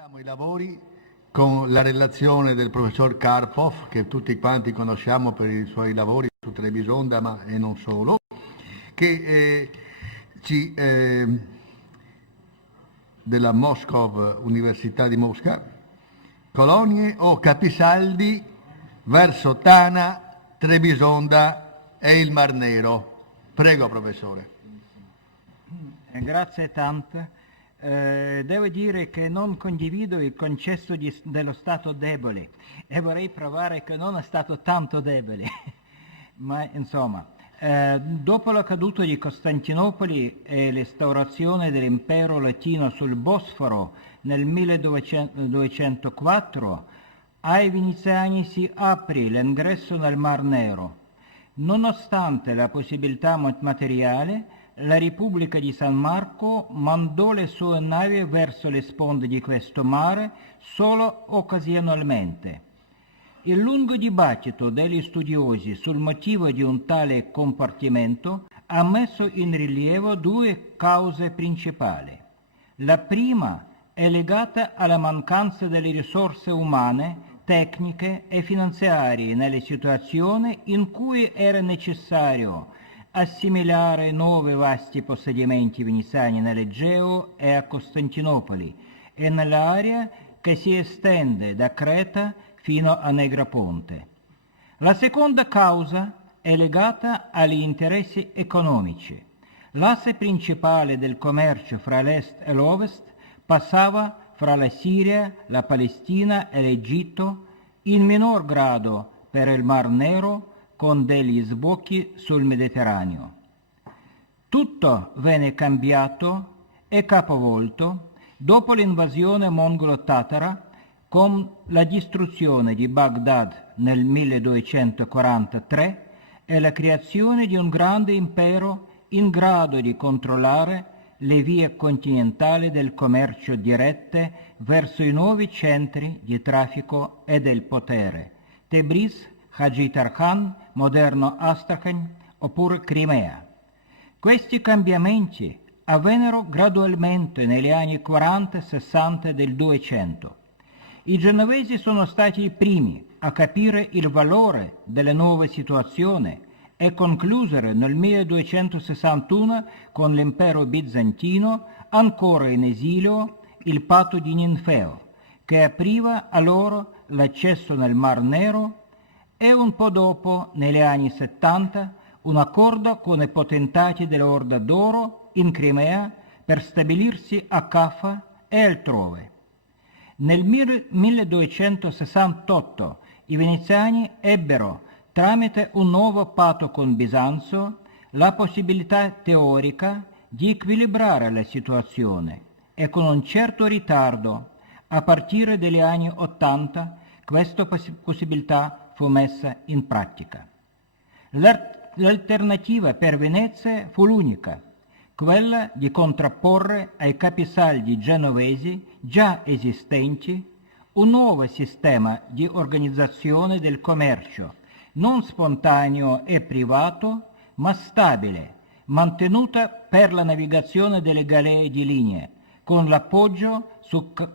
Iniziamo i lavori con la relazione del professor Karpov, che tutti quanti conosciamo per i suoi lavori su Trebisonda, ma e non solo, che della Moscov, Università di Mosca, colonie o capisaldi verso Tana, Trebisonda e il Mar Nero. Prego, professore. Grazie tante. Devo dire che non condivido il concetto dello Stato debole e vorrei provare che non è stato tanto debole. Ma insomma, dopo la caduta di Costantinopoli e l'instaurazione dell'impero latino sul Bosforo nel 1204, ai veneziani si aprì l'ingresso nel Mar Nero. Nonostante la possibilità materiale, la Repubblica di San Marco mandò le sue navi verso le sponde di questo mare solo occasionalmente. Il lungo dibattito degli studiosi sul motivo di un tale comportamento ha messo in rilievo due cause principali. La prima è legata alla mancanza delle risorse umane, tecniche e finanziarie nelle situazioni in cui era necessario assimilare nuovi vasti possedimenti veneziani nell'Egeo e a Costantinopoli e nell'area che si estende da Creta fino a Negroponte. La seconda causa è legata agli interessi economici. L'asse principale del commercio fra l'est e l'ovest passava fra la Siria, la Palestina e l'Egitto, in minor grado per il Mar Nero, con degli sbocchi sul Mediterraneo. Tutto venne cambiato e capovolto dopo l'invasione mongolo-tatara con la distruzione di Baghdad nel 1243 e la creazione di un grande impero in grado di controllare le vie continentali del commercio dirette verso i nuovi centri di traffico e del potere, Tabriz, Hagi Tarkhan, moderno Astrakhan oppure Crimea. Questi cambiamenti avvennero gradualmente negli anni 40 e 60 del 200. I genovesi sono stati i primi a capire il valore della nuova situazione e conclusero nel 1261 con l'impero bizantino, ancora in esilio, il patto di Ninfeo, che apriva a loro l'accesso nel Mar Nero e un po' dopo, negli anni 70, un accordo con i potentati dell'Orda d'Oro in Crimea per stabilirsi a Caffa e altrove. Nel 1268 i veneziani ebbero, tramite un nuovo patto con Bisanzio, la possibilità teorica di equilibrare la situazione e con un certo ritardo, a partire dagli anni 80, questa possibilità fu messa in pratica. L'alternativa per Venezia fu l'unica, quella di contrapporre ai capisaldi genovesi già esistenti un nuovo sistema di organizzazione del commercio, non spontaneo e privato, ma stabile, mantenuta per la navigazione delle galee di linea, con l'appoggio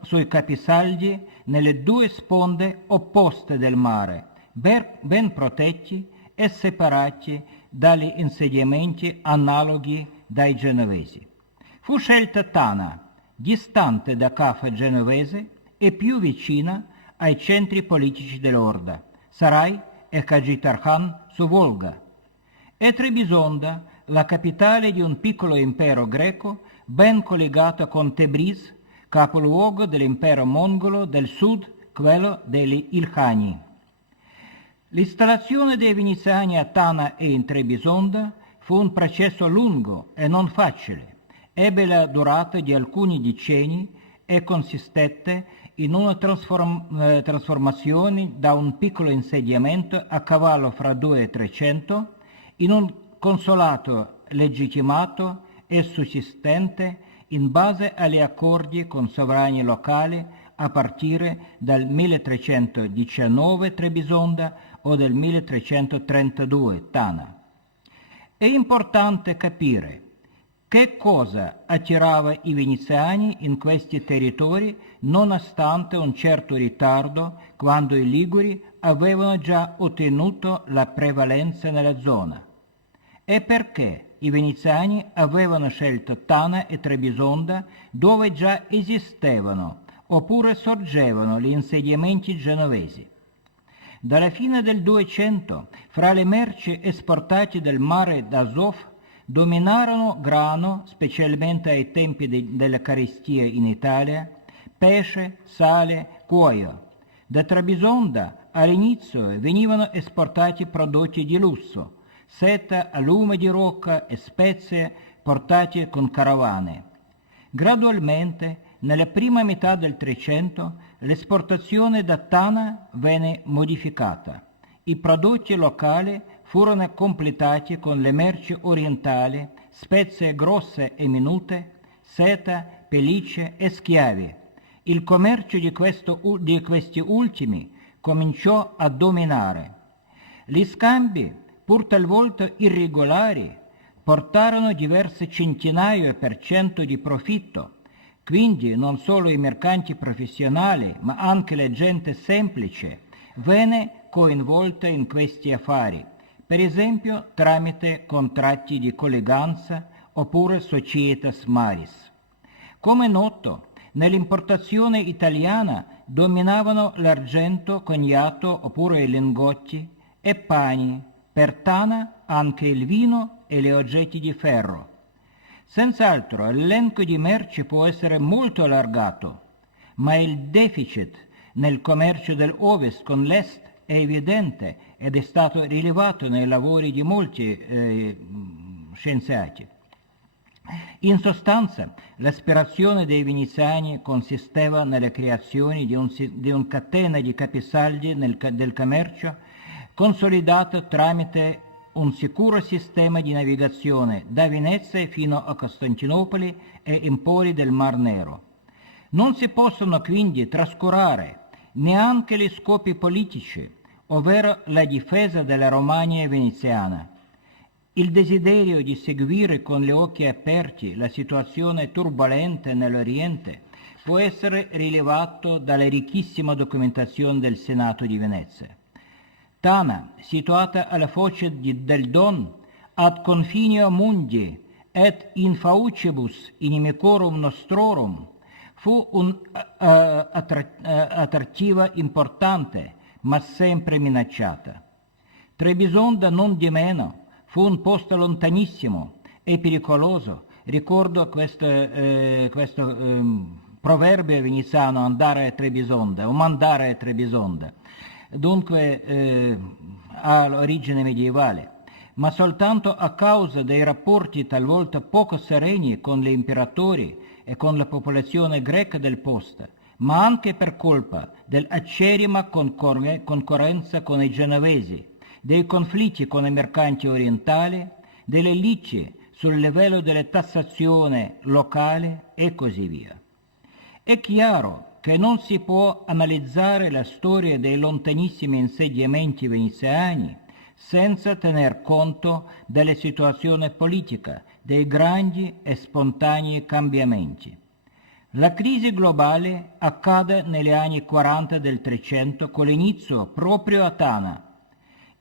sui capisaldi nelle due sponde opposte del mare, ben protetti e separati dagli insediamenti analoghi dai genovesi. Fu scelta Tana, distante da Caffa genovese e più vicina ai centri politici dell'Orda, Sarai e Hagi Tarkhan su Volga, e Trebisonda, la capitale di un piccolo impero greco ben collegato con Tabriz, capoluogo dell'impero mongolo del sud, quello degli Ilkhani. L'installazione dei veneziani a Tana e in Trebisonda fu un processo lungo e non facile, ebbe la durata di alcuni decenni e consistette in una trasformazione da un piccolo insediamento a cavallo fra 200 e 300 in un consolato legittimato e sussistente in base agli accordi con sovrani locali a partire dal 1319 Trebisonda o del 1332 Tana. È importante capire Che cosa attirava i veneziani in questi territori nonostante un certo ritardo quando i liguri avevano già ottenuto la prevalenza nella zona? E perché i veneziani avevano scelto Tana e Trebisonda dove già esistevano oppure sorgevano gli insediamenti genovesi? Dalla fine del 200, fra le merci esportate del mare d'Azov, dominarono grano, specialmente ai tempi della carestia in Italia, pesce, sale, cuoio. Da Trebisonda all'inizio venivano esportati prodotti di lusso, seta, lume di rocca e spezie portate con carovane. Gradualmente, nella prima metà del 300, l'esportazione da Tana venne modificata. I prodotti locali furono completati con le merci orientali, spezie grosse e minute, seta, pellicce e schiavi. Il commercio di questi ultimi cominciò a dominare. Gli scambi, pur talvolta irregolari, portarono diverse centinaia per cento di profitto. Quindi non solo i mercanti professionali, ma anche la gente semplice venne coinvolta in questi affari, per esempio tramite contratti di colleganza oppure societas maris. Come è noto, nell'importazione italiana dominavano l'argento coniato oppure i lingotti e pani, per Tana anche il vino e gli oggetti di ferro. Senz'altro l'elenco di merci può essere molto allargato, ma il deficit nel commercio dell'Ovest con l'Est è evidente ed è stato rilevato nei lavori di molti scienziati. In sostanza, l'aspirazione dei veneziani consisteva nella creazione di un catena di capisaldi del commercio consolidato tramite un sicuro sistema di navigazione da Venezia fino a Costantinopoli e empori del Mar Nero. Non si possono quindi trascurare neanche gli scopi politici, ovvero la difesa della Romagna veneziana. Il desiderio di seguire con gli occhi aperti la situazione turbolenta nell'Oriente può essere rilevato dalla ricchissima documentazione del Senato di Venezia. Tana, situata alla foce del Don, ad confinio mundi et in faucibus inimicorum nostrorum, fu un'attrattiva importante, ma sempre minacciata. Trebisonda non di meno fu un posto lontanissimo e pericoloso. Ricordo questo proverbio veneziano, andare a Trebisonda o mandare a Trebisonda. Dunque ha l'origine medievale, ma soltanto a causa dei rapporti talvolta poco sereni con gli imperatori e con la popolazione greca del posto, ma anche per colpa dell'acerrima concorrenza con i genovesi, dei conflitti con i mercanti orientali, delle licie sul livello della tassazione locale e così via. È chiaro che non si può analizzare la storia dei lontanissimi insediamenti veneziani senza tener conto della situazione politica, dei grandi e spontanei cambiamenti. La crisi globale accade negli anni 40 del 300 con l'inizio proprio a Tana.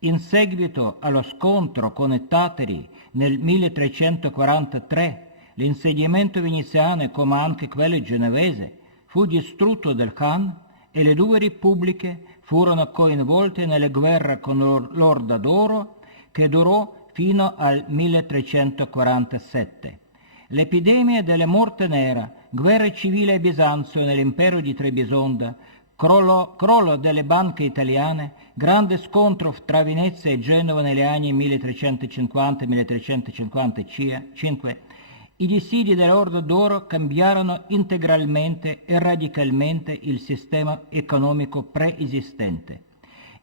In seguito allo scontro con i tatari nel 1343, l'insediamento veneziano, come anche quello genovese, fu distrutto dal Khan e le due repubbliche furono coinvolte nelle guerre con l'Orda d'Oro che durò fino al 1347. L'epidemia della morte nera, guerra civile a Bisanzio nell'impero di Trebisonda, crollo delle banche italiane, grande scontro tra Venezia e Genova negli anni 1350-1355, i dissidi dell'Orda d'Oro cambiarono integralmente e radicalmente il sistema economico preesistente.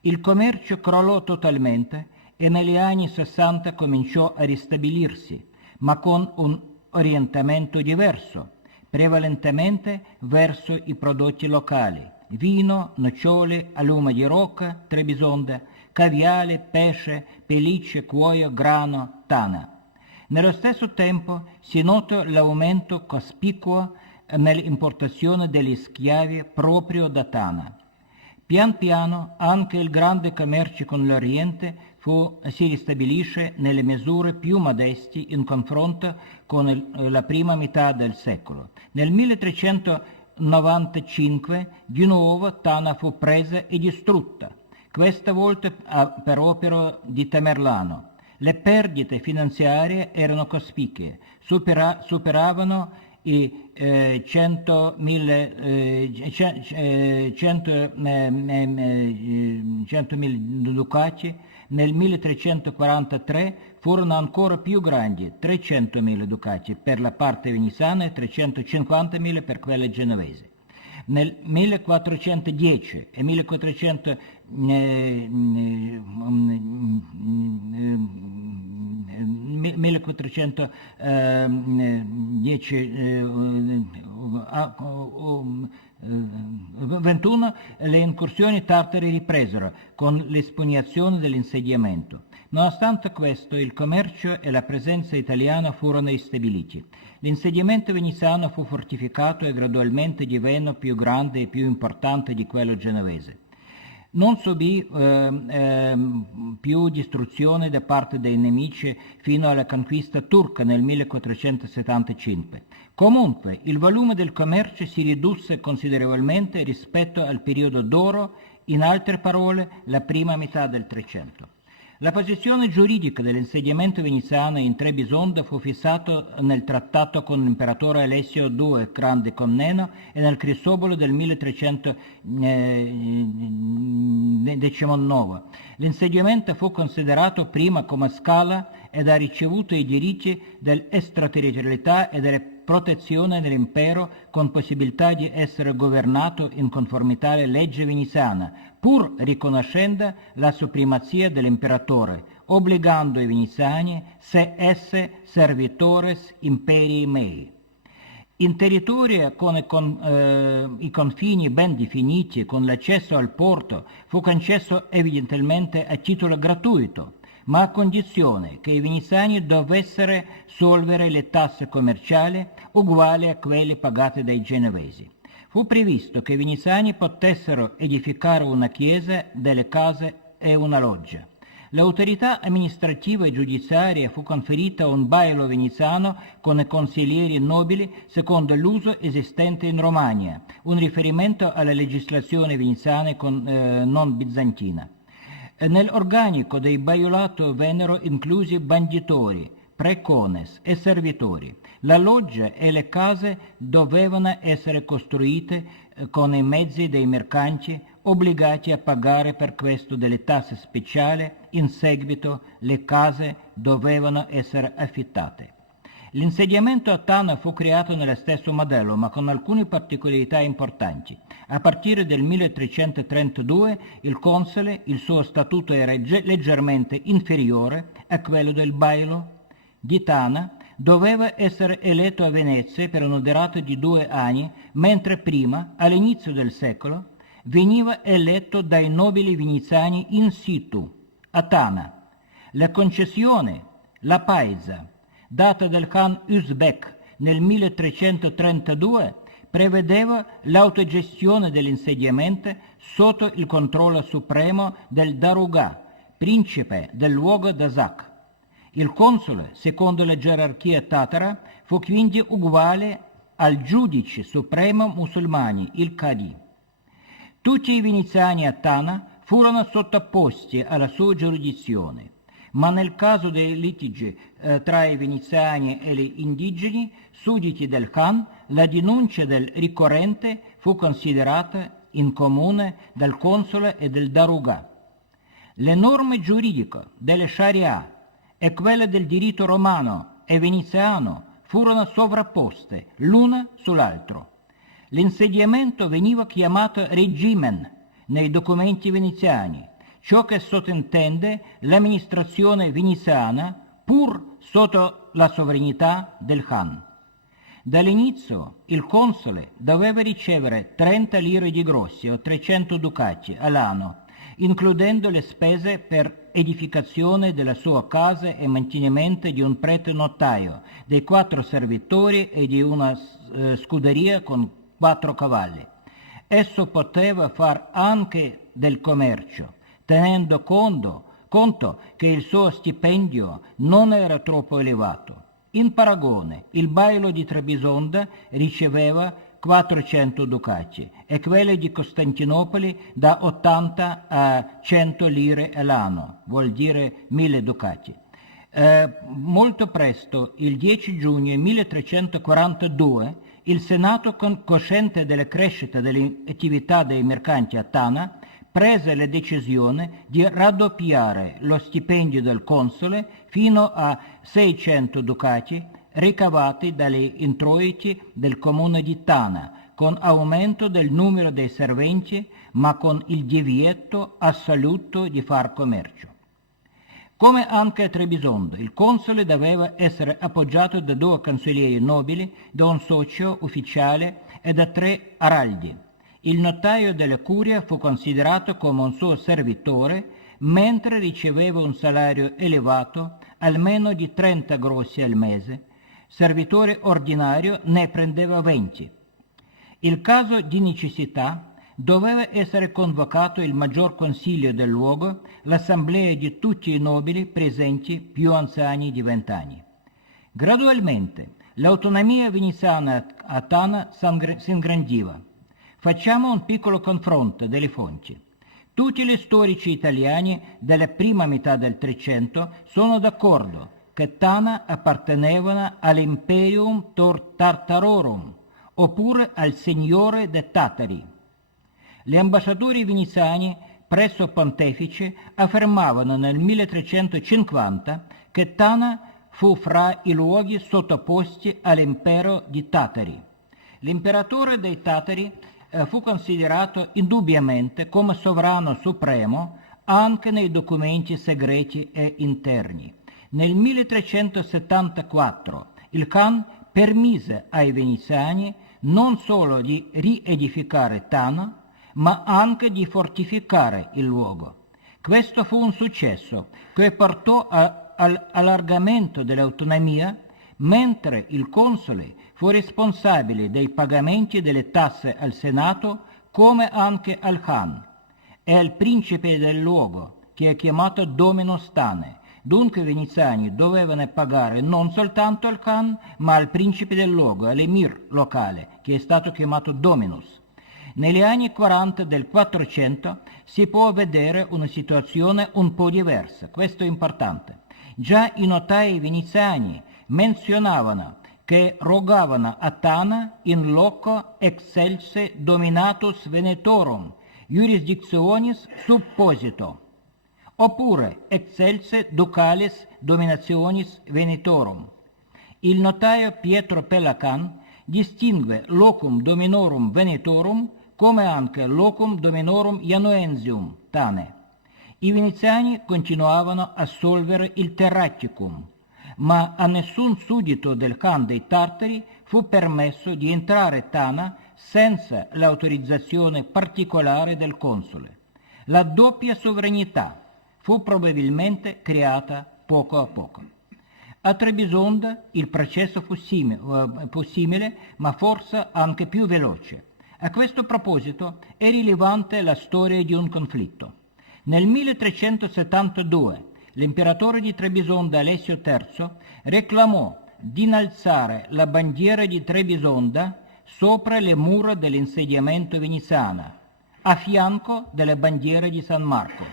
Il commercio crollò totalmente e negli anni 60 cominciò a ristabilirsi, ma con un orientamento diverso, prevalentemente verso i prodotti locali, vino, nocciole, lume di rocca, Trebisonda, caviale, pesce, pellicce, cuoio, grano, Tana. Nello stesso tempo si nota l'aumento cospicuo nell'importazione degli schiavi proprio da Tana. Pian piano anche il grande commercio con l'Oriente si ristabilisce nelle misure più modeste in confronto con la prima metà del secolo. Nel 1395 di nuovo Tana fu presa e distrutta, questa volta per opera di Tamerlano. Le perdite finanziarie erano cospicue, superavano i 100.000 ducati. Nel 1343 furono ancora più grandi, 300.000 ducati per la parte veneziana e 350.000 per quella genovese. Nel 1410 e 1421 le incursioni tartare ripresero con l'espugnazione dell'insediamento. Nonostante questo, il commercio e la presenza italiana furono ristabiliti. L'insediamento veneziano fu fortificato e gradualmente divenne più grande e più importante di quello genovese. Non subì più distruzione da parte dei nemici fino alla conquista turca nel 1475. Comunque, il volume del commercio si ridusse considerevolmente rispetto al periodo d'oro, in altre parole, la prima metà del Trecento. La posizione giuridica dell'insediamento veneziano in Trebisonda fu fissato nel trattato con l'imperatore Alessio II Grande Comneno e nel Crisobolo del 1319. L'insediamento fu considerato prima come scala ed ha ricevuto i diritti dell'estraterritorialità e della protezione dell'impero con possibilità di essere governato in conformità alla legge veneziana, pur riconoscendo la supremazia dell'imperatore, obbligando i veneziani se esse servitores imperii mei. In territori con i confini ben definiti, con l'accesso al porto, fu concesso evidentemente a titolo gratuito, ma a condizione che i veneziani dovessero solvere le tasse commerciali uguali a quelle pagate dai genovesi. Fu previsto che i veneziani potessero edificare una chiesa, delle case e una loggia. L'autorità amministrativa e giudiziaria fu conferita a un bailo veneziano con i consiglieri nobili secondo l'uso esistente in Romagna, un riferimento alla legislazione veneziana non bizantina. Nell'organico dei baiolato vennero inclusi banditori, precones e servitori. La loggia e le case dovevano essere costruite con i mezzi dei mercanti obbligati a pagare per questo delle tasse speciali. In seguito le case dovevano essere affittate. L'insediamento a Tana fu creato nello stesso modello, ma con alcune particolarità importanti. A partire del 1332 il console, il suo statuto era leggermente inferiore a quello del bailo di Tana, doveva essere eletto a Venezia per una durata di 2 anni, mentre prima, all'inizio del secolo, veniva eletto dai nobili veneziani in situ, a Tana. La concessione, la paesa, data dal Khan Uzbek nel 1332, prevedeva l'autogestione dell'insediamento sotto il controllo supremo del Daruga, principe del luogo d'Azak. Il console, secondo la gerarchia tatara, fu quindi uguale al giudice supremo musulmani, il Qadi. Tutti i veneziani a Tana furono sottoposti alla sua giurisdizione, ma nel caso dei litigi tra i veneziani e gli indigeni, sudditi del Khan, la denuncia del ricorrente fu considerata in comune dal console e del Daruga. Le norme giuridiche delle Sharia e quelle del diritto romano e veneziano furono sovrapposte l'una sull'altro. L'insediamento veniva chiamato regimen nei documenti veneziani, ciò che sottintende l'amministrazione veneziana pur sotto la sovranità del Khan. Dall'inizio il console doveva ricevere 30 lire di grossi o 300 ducati all'anno, includendo le spese per edificazione della sua casa e mantenimento di un prete notaio, dei 4 servitori e di una scuderia con 4 cavalli. Esso poteva far anche del commercio, tenendo conto che il suo stipendio non era troppo elevato. In paragone, il bailo di Trebisonda riceveva 400 ducati e quello di Costantinopoli da 80 a 100 lire all'anno, vuol dire 1000 ducati. Molto presto, il 10 giugno 1342, il Senato, cosciente della crescita delle attività dei mercanti a Tana, prese la decisione di raddoppiare lo stipendio del console fino a 600 ducati ricavati dagli introiti del comune di Tana, con aumento del numero dei serventi, ma con il divieto assoluto di far commercio. Come anche a Trebisonda, il console doveva essere appoggiato da 2 cancellieri nobili, da un socio ufficiale e da 3 araldi. Il notaio della curia fu considerato come un suo servitore, mentre riceveva un salario elevato, almeno di 30 grossi al mese. Servitore ordinario ne prendeva 20. In caso di necessità doveva essere convocato il maggior consiglio del luogo, l'assemblea di tutti i nobili presenti più anziani di 20 anni. Gradualmente l'autonomia veneziana a Tana si ingrandiva. Facciamo un piccolo confronto delle fonti. Tutti gli storici italiani della prima metà del Trecento sono d'accordo che Tana apparteneva all'Imperium Tartarorum, oppure al Signore dei Tatari. Gli ambasciatori veneziani presso Pontefice affermavano nel 1350 che Tana fu fra i luoghi sottoposti all'impero di Tatari. L'imperatore dei Tatari fu considerato indubbiamente come sovrano supremo anche nei documenti segreti e interni. Nel 1374 il Khan permise ai veneziani non solo di riedificare Tana, ma anche di fortificare il luogo. Questo fu un successo che portò all'allargamento dell'autonomia, mentre il console fu responsabile dei pagamenti delle tasse al Senato come anche al Khan. È il principe del luogo, che è chiamato Dominus Tane. Dunque i veneziani dovevano pagare non soltanto al Khan, ma al principe del luogo, all'emir locale, che è stato chiamato Dominus. Negli anni 40 del 400 si può vedere una situazione un po' diversa, questo è importante. Già i notai veneziani menzionavano che rogavano a Tana in loco excelse dominatus venetorum, jurisdictionis supposito, oppure excelse ducalis dominationis venetorum. Il notaio Pietro Pellacan distingue locum dominorum venetorum come anche locum dominorum Ianuensium, Tane. I veneziani continuavano a assolvere il terraticum, ma a nessun suddito del Khan dei Tartari fu permesso di entrare a Tana senza l'autorizzazione particolare del console. La doppia sovranità fu probabilmente creata poco a poco. A Trebisonda il processo fu simile, ma forse anche più veloce. A questo proposito è rilevante la storia di un conflitto. Nel 1372 l'imperatore di Trebisonda Alessio III reclamò di innalzare la bandiera di Trebisonda sopra le mura dell'insediamento veneziano, a fianco della bandiera di San Marco.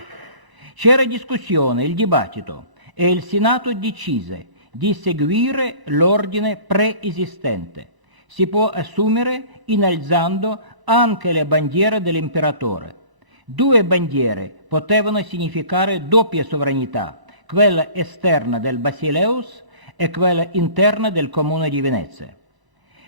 C'era discussione, il dibattito, e il Senato decise di seguire l'ordine preesistente. Si può assumere innalzando anche la bandiera dell'imperatore. 2 bandiere potevano significare doppia sovranità, quella esterna del Basileus e quella interna del comune di Venezia.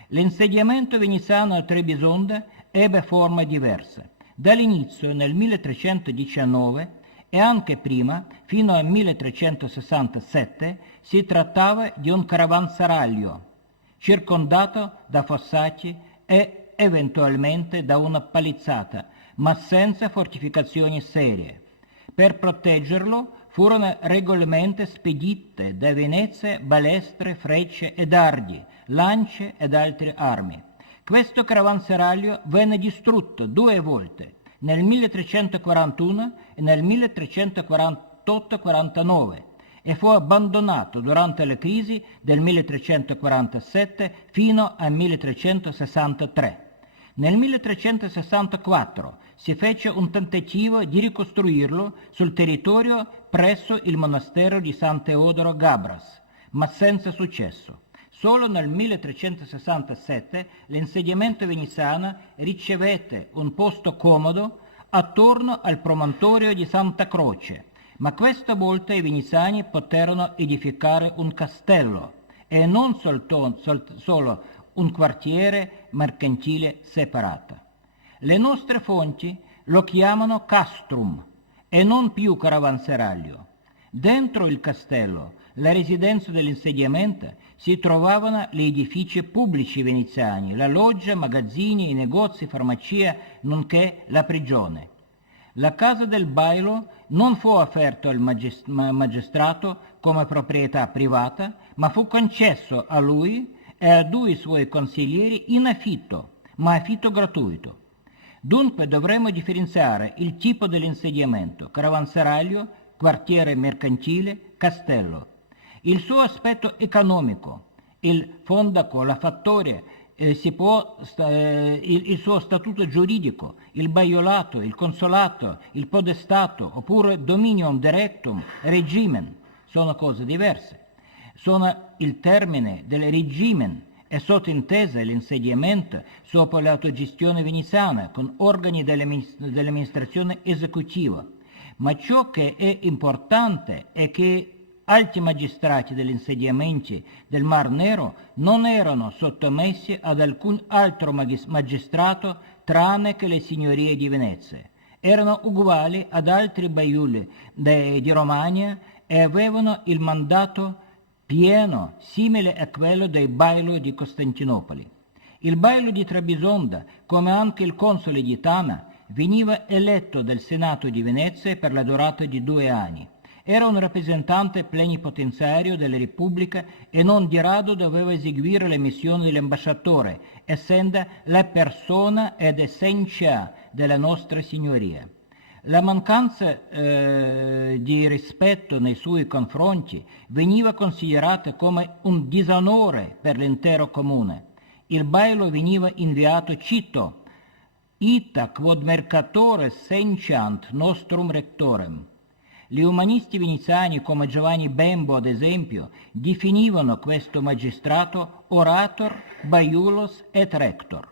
L'insediamento veneziano a Trebisonda ebbe forme diverse. Dall'inizio, nel 1319, e anche prima, fino al 1367, si trattava di un caravanserraglio, circondato da fossati e eventualmente da una palizzata, ma senza fortificazioni serie. Per proteggerlo furono regolarmente spedite da Venezia balestre, frecce e dardi, lance ed altre armi. Questo caravanserraglio venne distrutto 2 volte, nel 1341 e nel 1348-49, e fu abbandonato durante la crisi del 1347 fino al 1363. Nel 1364 si fece un tentativo di ricostruirlo sul territorio presso il monastero di San Teodoro Gabras, ma senza successo. Solo nel 1367 l'insediamento veneziano ricevette un posto comodo attorno al promontorio di Santa Croce, ma questa volta i veneziani poterono edificare un castello e non solo un quartiere mercantile separato. Le nostre fonti lo chiamano castrum e non più caravanserraglio. Dentro il castello, la residenza dell'insediamento, si trovavano gli edifici pubblici veneziani, la loggia, magazzini, i negozi, farmacia, nonché la prigione. La casa del bailo non fu offerta al magistrato come proprietà privata, ma fu concesso a lui e a 2 suoi consiglieri in affitto, ma affitto gratuito. Dunque dovremmo differenziare il tipo dell'insediamento, caravanserraglio, quartiere mercantile, castello. Il suo aspetto economico, il fondaco, la fattoria, il suo statuto giuridico, il baiolato, il consolato, il podestato, oppure dominium directum, regimen, sono cose diverse. Sono il termine del regimen è sottintesa l'insediamento sopra l'autogestione veneziana con organi dell'amministrazione esecutiva. Ma ciò che è importante è che alti magistrati degli insediamenti del Mar Nero non erano sottomessi ad alcun altro magistrato tranne che le signorie di Venezia. Erano uguali ad altri baiuli di Romagna e avevano il mandato pieno, simile a quello dei bailo di Costantinopoli. Il bailo di Trebisonda, come anche il console di Tana, veniva eletto dal Senato di Venezia per la durata di 2 anni. Era un rappresentante plenipotenziario della Repubblica e non di rado doveva eseguire le missioni dell'ambasciatore, essendo la persona ed essenza della nostra signoria. La mancanza di rispetto nei suoi confronti veniva considerata come un disonore per l'intero comune. Il bailo veniva inviato cito, ita quod mercatore sentiant nostrum rectorem. Gli umanisti veneziani come Giovanni Bembo, ad esempio, definivano questo magistrato orator, baiulos et rector.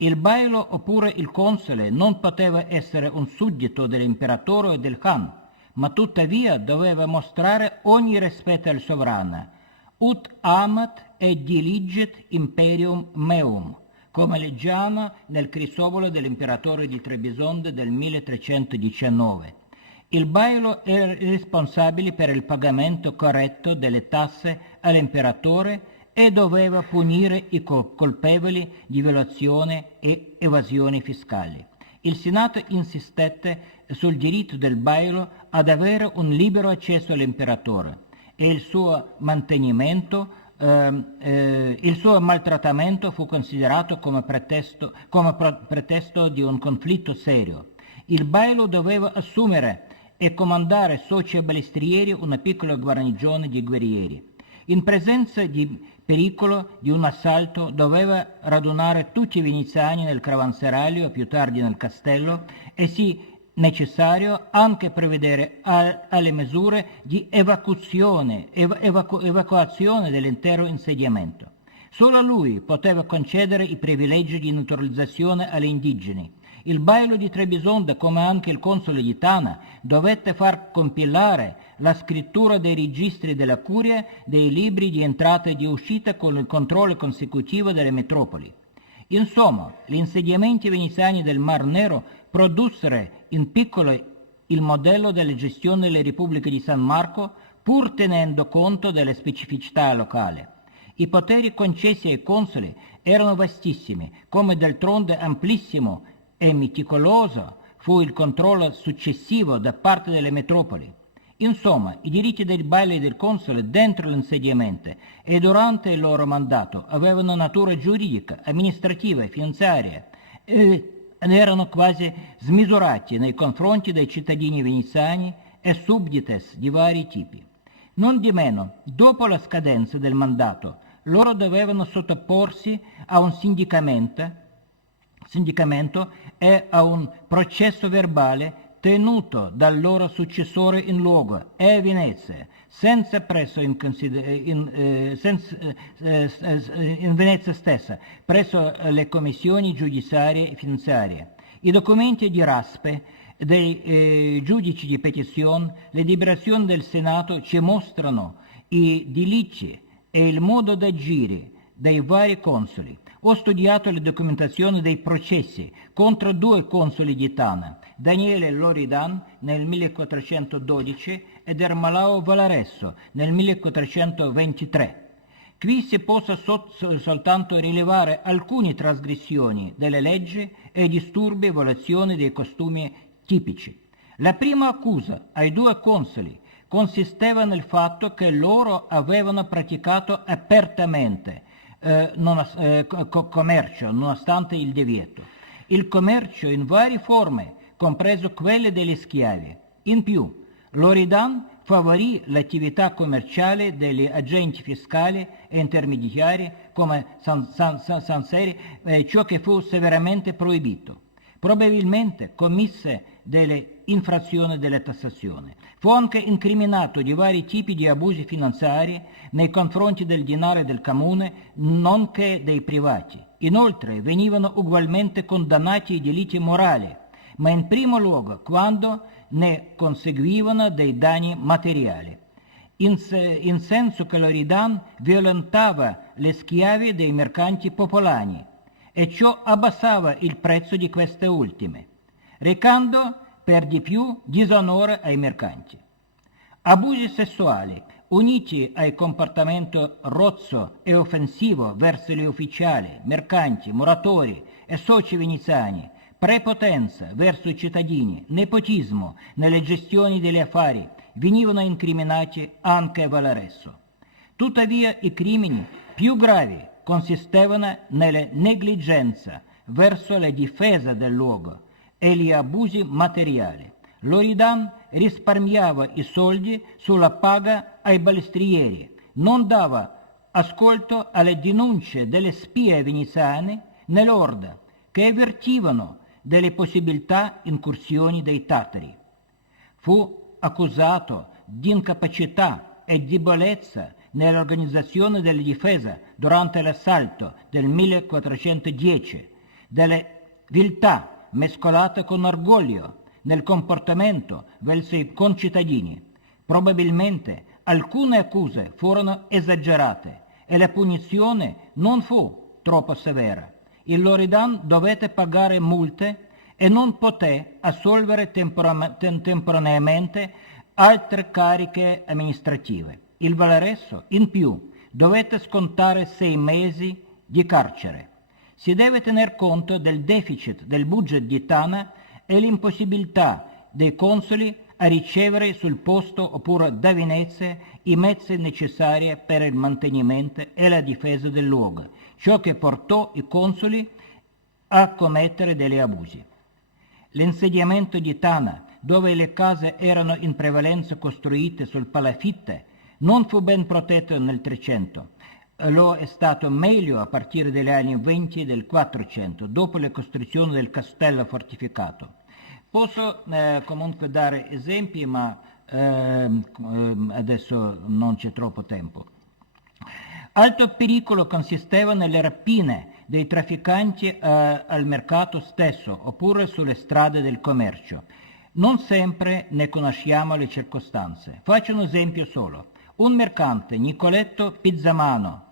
Il bailo oppure il console non poteva essere un suddito dell'imperatore o del Khan, ma tuttavia doveva mostrare ogni rispetto al sovrano, ut amat et diliget imperium meum, come leggiamo nel Crisovolo dell'imperatore di Trebisonda del 1319. Il bailo era responsabile per il pagamento corretto delle tasse all'imperatore e doveva punire i colpevoli di violazione e evasione fiscali. Il Senato insistette sul diritto del bailo ad avere un libero accesso all'imperatore e il suo maltrattamento fu considerato come pretesto di un conflitto serio. Il bailo doveva assumere e comandare soci e balestrieri una piccola guarnigione di guerrieri. In presenza di pericolo di un assalto doveva radunare tutti i veneziani nel caravanserraglio e più tardi nel castello e, se necessario, anche prevedere alle misure di evacuazione dell'intero insediamento. Solo lui poteva concedere i privilegi di naturalizzazione agli indigeni. Il bailo di Trebisonda, come anche il console di Tana, dovette far compilare la scrittura dei registri della curia dei libri di entrata e di uscita con il controllo consecutivo delle metropoli. Insomma, gli insediamenti veneziani del Mar Nero produssero in piccolo il modello della gestione delle repubbliche di San Marco, pur tenendo conto delle specificità locali. I poteri concessi ai consoli erano vastissimi, come d'altronde amplissimo e meticoloso fu il controllo successivo da parte delle metropoli. Insomma, i diritti del baile e del console dentro l'insediamento e durante il loro mandato avevano natura giuridica, amministrativa e finanziaria ed erano quasi smisurati nei confronti dei cittadini veneziani e subdites di vari tipi. Non di meno, dopo la scadenza del mandato, loro dovevano sottoporsi a un sindicamento e a un processo verbale tenuto dal loro successore in luogo e a Venezia, senza presso in Venezia stessa, presso le commissioni giudiziarie e finanziarie. I documenti di Raspe dei giudici di petizione, le deliberazioni del Senato ci mostrano i delitti e il modo d'agire dei vari consoli. Ho studiato le documentazioni dei processi contro 2 consoli di Tana, Daniele Loridan nel 1412 ed Ermalao Valaresso nel 1423. Qui si possa soltanto rilevare alcune trasgressioni delle leggi e disturbi e violazioni dei costumi tipici. La prima accusa ai 2 consoli consisteva nel fatto che loro avevano praticato apertamente commercio nonostante il divieto. Il commercio in varie forme, compreso quelle degli schiavi. In più, Loridan favorì l'attività commerciale degli agenti fiscali e intermediari come Sanseri, ciò che fu severamente proibito. Probabilmente commise delle infrazioni della tassazione. Fu anche incriminato di vari tipi di abusi finanziari nei confronti del denaro del comune, nonché dei privati. Inoltre venivano ugualmente condannati i delitti morali, ma in primo luogo quando ne conseguivano dei danni materiali. In senso che Loridan violentava le schiavi dei mercanti popolani e ciò abbassava il prezzo di queste ultime, recando per di più disonore ai mercanti. Abusi sessuali uniti al comportamento rozzo e offensivo verso gli ufficiali, mercanti, muratori e soci veneziani, prepotenza verso i cittadini, nepotismo nelle gestioni degli affari, venivano incriminati anche a Valaresso. Tuttavia i crimini più gravi consistevano nella negligenza verso la difesa del luogo e gli abusi materiali. Loridan risparmiava i soldi sulla paga ai balestrieri, non dava ascolto alle denunce delle spie veneziane nell'orda, che avvertivano delle possibilità incursioni dei tatari. Fu accusato di incapacità e debolezza nell'organizzazione della difesa durante l'assalto del 1410, delle viltà mescolate con orgoglio nel comportamento verso i concittadini. Probabilmente alcune accuse furono esagerate e la punizione non fu troppo severa. Il Loridan dovette pagare multe e non poté assolvere temporaneamente altre cariche amministrative. Il Valaresso, in più, dovette scontare 6 mesi di carcere. Si deve tener conto del deficit del budget di Tana e l'impossibilità dei consoli a ricevere sul posto oppure da Venezia i mezzi necessari per il mantenimento e la difesa del luogo, ciò che portò i consoli a commettere degli abusi. L'insediamento di Tana, dove le case erano in prevalenza costruite sul palafitte, non fu ben protetto nel 300. Lo è stato meglio a partire dagli anni 20 del 400, dopo la costruzione del castello fortificato. Posso comunque dare esempi, ma adesso non c'è troppo tempo. Alto pericolo consisteva nelle rapine dei trafficanti al mercato stesso, oppure sulle strade del commercio. Non sempre ne conosciamo le circostanze. Faccio un esempio solo. Un mercante, Nicoletto Pizzamano,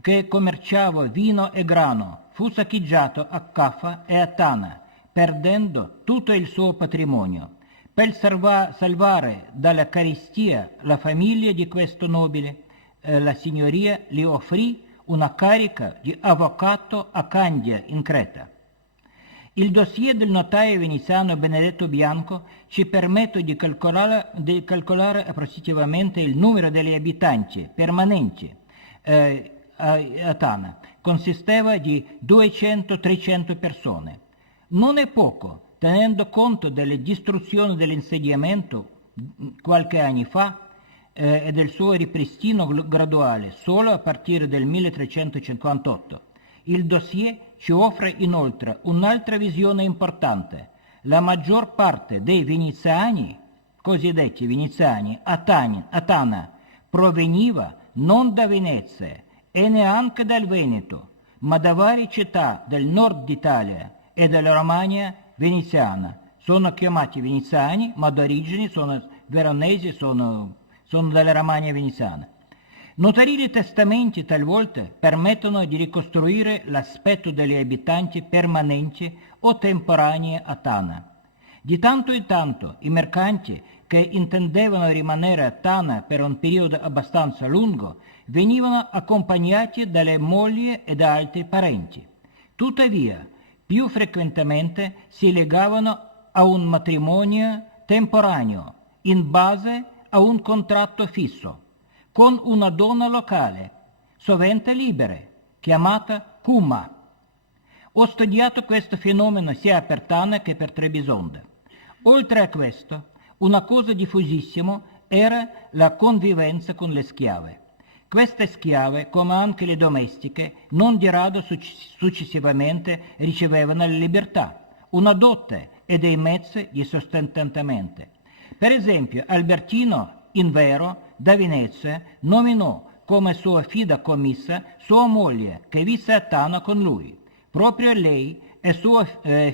che commerciava vino e grano, fu saccheggiato a Caffa e a Tana, perdendo tutto il suo patrimonio. Per salvare dalla carestia la famiglia di questo nobile, la signoria gli offrì una carica di avvocato a Candia in Creta. Il dossier del notaio veneziano Benedetto Bianco ci permette di calcolare approssimativamente il numero degli abitanti permanenti a Tana. Consisteva di 200-300 persone. Non è poco, tenendo conto delle distruzioni dell'insediamento qualche anno fa e del suo ripristino graduale solo a partire del 1358. Il dossier ci offre inoltre un'altra visione importante. La maggior parte dei veneziani, cosiddetti veneziani, a Tana, proveniva non da Venezia e neanche dal Veneto, ma da varie città del nord d'Italia e della Romagna veneziana. Sono chiamati veneziani, ma d'origine sono veronesi, sono della Romagna veneziana. Notarili testamenti talvolta permettono di ricostruire l'aspetto degli abitanti permanenti o temporanei a Tana. Di tanto in tanto i mercanti che intendevano rimanere a Tana per un periodo abbastanza lungo venivano accompagnati dalle mogli e da altri parenti. Tuttavia, più frequentemente si legavano a un matrimonio temporaneo in base a un contratto fisso con una donna locale, sovente libera, chiamata Kuma. Ho studiato questo fenomeno sia per Tana che per Trebisonda. Oltre a questo, una cosa diffusissima era la convivenza con le schiave. Queste schiave, come anche le domestiche, non di rado successivamente ricevevano la libertà, una dote e dei mezzi di sostentamento. Per esempio, Albertino Invero da Venezia nominò come sua fidacommessa sua moglie che visse a Tana con lui. Proprio lei e sua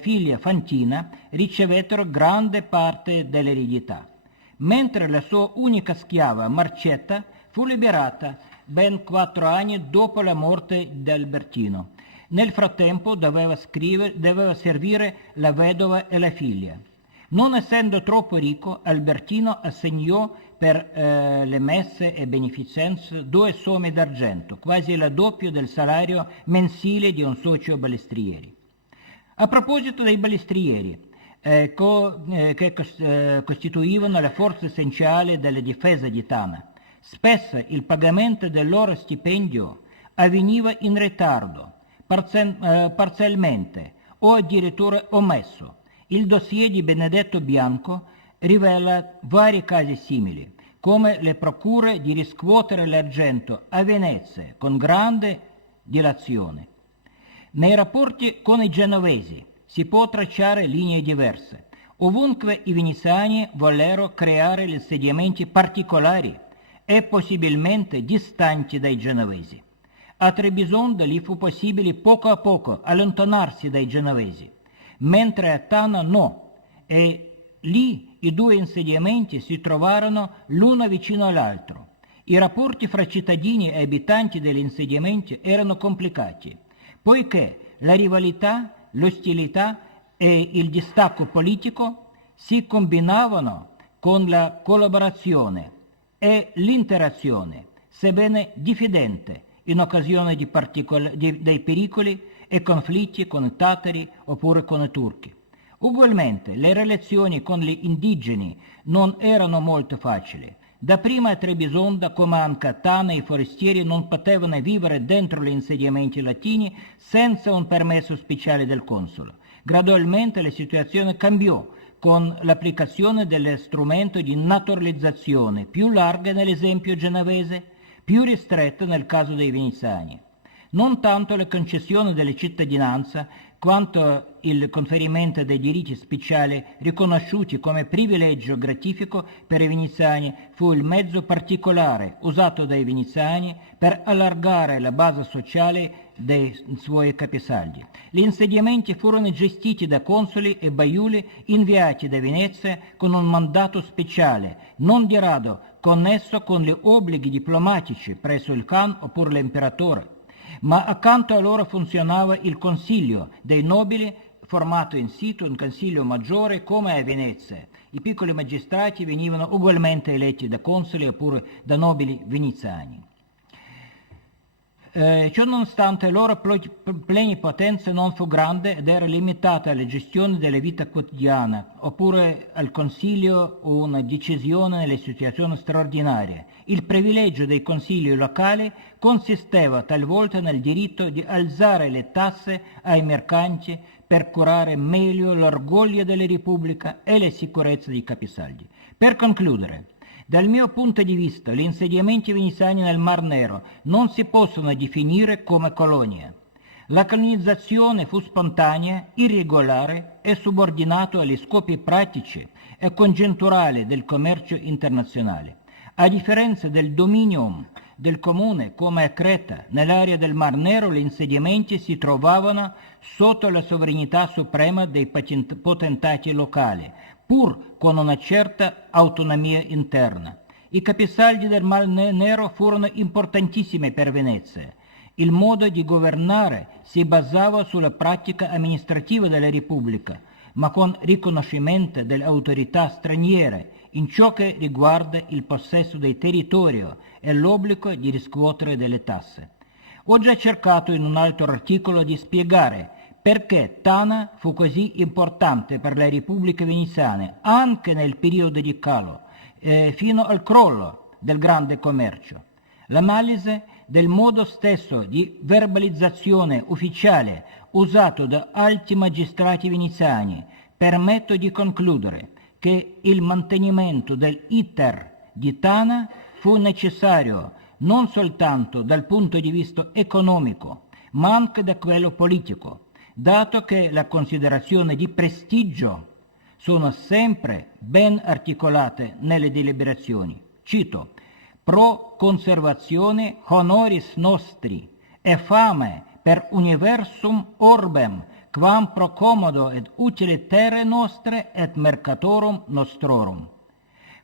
figlia Fantina ricevettero grande parte dell'eredità, mentre la sua unica schiava Marcetta fu liberata ben 4 anni dopo la morte di Albertino. Nel frattempo doveva servire la vedova e la figlia. Non essendo troppo ricco, Albertino assegnò per le messe e beneficenze 2 somme d'argento, quasi il doppio del salario mensile di un socio balestrieri. A proposito dei balestrieri, che costituivano la forza essenziale della difesa di Tana, spesso il pagamento del loro stipendio avveniva in ritardo, parzialmente o addirittura omesso. Il dossier di Benedetto Bianco rivela vari casi simili, come le procure di riscuotere l'argento a Venezia con grande dilazione. Nei rapporti con i genovesi si può tracciare linee diverse. Ovunque i veneziani vollero creare insediamenti particolari e possibilmente distanti dai genovesi. A Trebisonda gli fu possibile poco a poco allontanarsi dai genovesi, mentre a Tana no, e lì i 2 insediamenti si trovarono l'uno vicino all'altro. I rapporti fra cittadini e abitanti degli insediamenti erano complicati, poiché la rivalità, l'ostilità e il distacco politico si combinavano con la collaborazione e l'interazione, sebbene diffidente, in occasione dei pericoli e conflitti con i tatari oppure con i turchi. Ugualmente, le relazioni con gli indigeni non erano molto facili. Dapprima a Trebisonda, come anche a Tana, i forestieri non potevano vivere dentro gli insediamenti latini senza un permesso speciale del console. Gradualmente la situazione cambiò con l'applicazione dello strumento di naturalizzazione più larga nell'esempio genovese, più ristretta nel caso dei veneziani. Non tanto la concessione della cittadinanza quanto il conferimento dei diritti speciali riconosciuti come privilegio gratifico per i veneziani fu il mezzo particolare usato dai veneziani per allargare la base sociale dei suoi capisaldi. Gli insediamenti furono gestiti da consoli e baiuli inviati da Venezia con un mandato speciale, non di rado connesso con gli obblighi diplomatici presso il Khan oppure l'imperatore. Ma accanto a loro funzionava il consiglio dei nobili, formato in situ un consiglio maggiore come a Venezia. I piccoli magistrati venivano ugualmente eletti da consoli oppure da nobili veneziani. Ciononostante, la loro plenipotenza non fu grande ed era limitata alla gestione della vita quotidiana, oppure al consiglio o una decisione nelle situazioni straordinarie. Il privilegio dei consigli locali consisteva talvolta nel diritto di alzare le tasse ai mercanti per curare meglio l'orgoglio della Repubblica e la sicurezza dei capisaldi. Per concludere, dal mio punto di vista, gli insediamenti veneziani nel Mar Nero non si possono definire come colonie. La colonizzazione fu spontanea, irregolare e subordinata agli scopi pratici e congiunturali del commercio internazionale. A differenza del dominio del comune come a Creta, nell'area del Mar Nero gli insediamenti si trovavano sotto la sovranità suprema dei potentati locali, pur con una certa autonomia interna. I capisaldi del Mar Nero furono importantissimi per Venezia. Il modo di governare si basava sulla pratica amministrativa della Repubblica, ma con riconoscimento delle autorità straniere in ciò che riguarda il possesso del territorio e l'obbligo di riscuotere delle tasse. Ho già cercato in un altro articolo di spiegare perché Tana fu così importante per la Repubblica veneziana anche nel periodo di calo, fino al crollo del grande commercio. L'analisi del modo stesso di verbalizzazione ufficiale usato da alti magistrati veneziani permette di concludere che il mantenimento dell'iter di Tana fu necessario non soltanto dal punto di vista economico, ma anche da quello politico, dato che la considerazione di prestigio sono sempre ben articolate nelle deliberazioni. Cito: pro conservazione honoris nostri e fame per universum orbem quam pro commodo ed utile terre nostre et mercatorum nostrorum.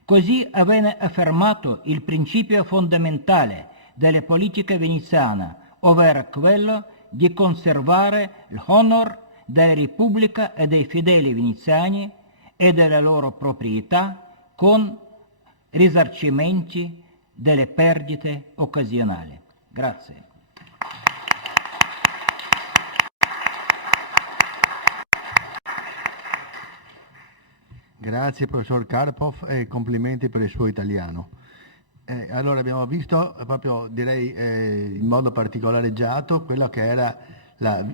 Così avvenne affermato il principio fondamentale della politica veneziana, ovvero quello di conservare l'onor della Repubblica e dei fedeli veneziani e della loro proprietà con risarcimenti delle perdite occasionali. Grazie. Grazie professor Karpov e complimenti per il suo italiano. Allora abbiamo visto proprio, direi in modo particolareggiato, quello che era la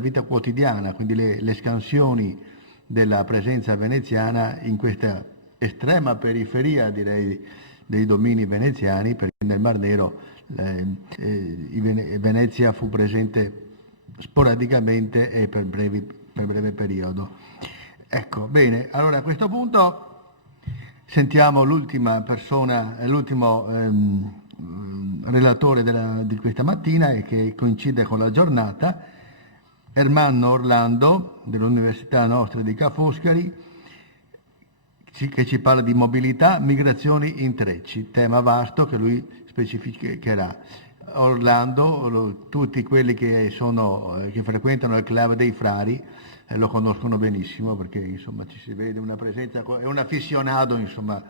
vita quotidiana, quindi le scansioni della presenza veneziana in questa estrema periferia, direi, dei domini veneziani, perché nel Mar Nero Venezia fu presente sporadicamente e per breve periodo. Ecco, bene, allora a questo punto sentiamo l'ultima persona, l'ultimo relatore di questa mattina e che coincide con la giornata, Ermanno Orlando dell'Università nostra di Ca' Foscari, che ci parla di mobilità, migrazioni, intrecci, tema vasto che lui specificherà. Orlando, tutti quelli che frequentano il club dei frari lo conoscono benissimo, perché insomma ci si vede una presenza, è un afficionato insomma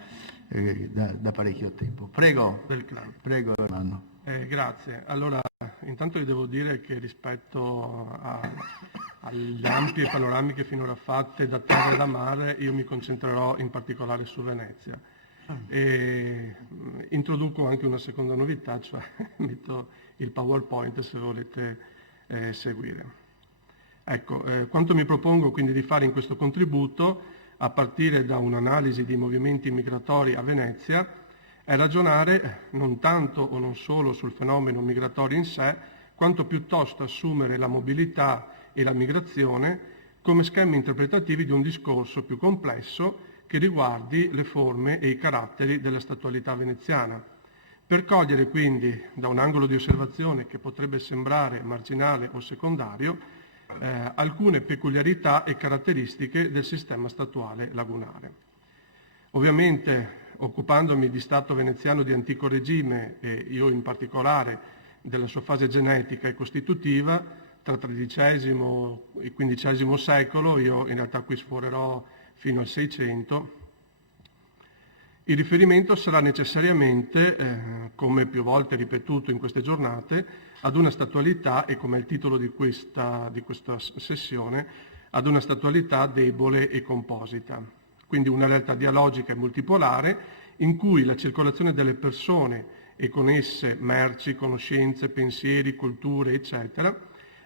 da parecchio tempo. Prego, del club. Prego Ermanno. Grazie. Allora, intanto vi devo dire che rispetto alle ampie panoramiche finora fatte da terra e da mare, io mi concentrerò in particolare su Venezia. E introduco anche una seconda novità, cioè metto il PowerPoint se volete seguire. Ecco, quanto mi propongo quindi di fare in questo contributo, a partire da un'analisi dei movimenti migratori a Venezia, è ragionare non tanto o non solo sul fenomeno migratorio in sé, quanto piuttosto assumere la mobilità e la migrazione come schemi interpretativi di un discorso più complesso che riguardi le forme e i caratteri della statualità veneziana, per cogliere quindi, da un angolo di osservazione che potrebbe sembrare marginale o secondario, alcune peculiarità e caratteristiche del sistema statuale lagunare. Ovviamente, occupandomi di Stato veneziano di antico regime, e io in particolare della sua fase genetica e costitutiva, tra XIII e XV secolo, io in realtà qui sforerò fino al 600, Il riferimento sarà necessariamente, come più volte ripetuto in queste giornate, ad una statualità, e come è il titolo di questa sessione, ad una statualità debole e composita. Quindi una realtà dialogica e multipolare in cui la circolazione delle persone e con esse merci, conoscenze, pensieri, culture, eccetera,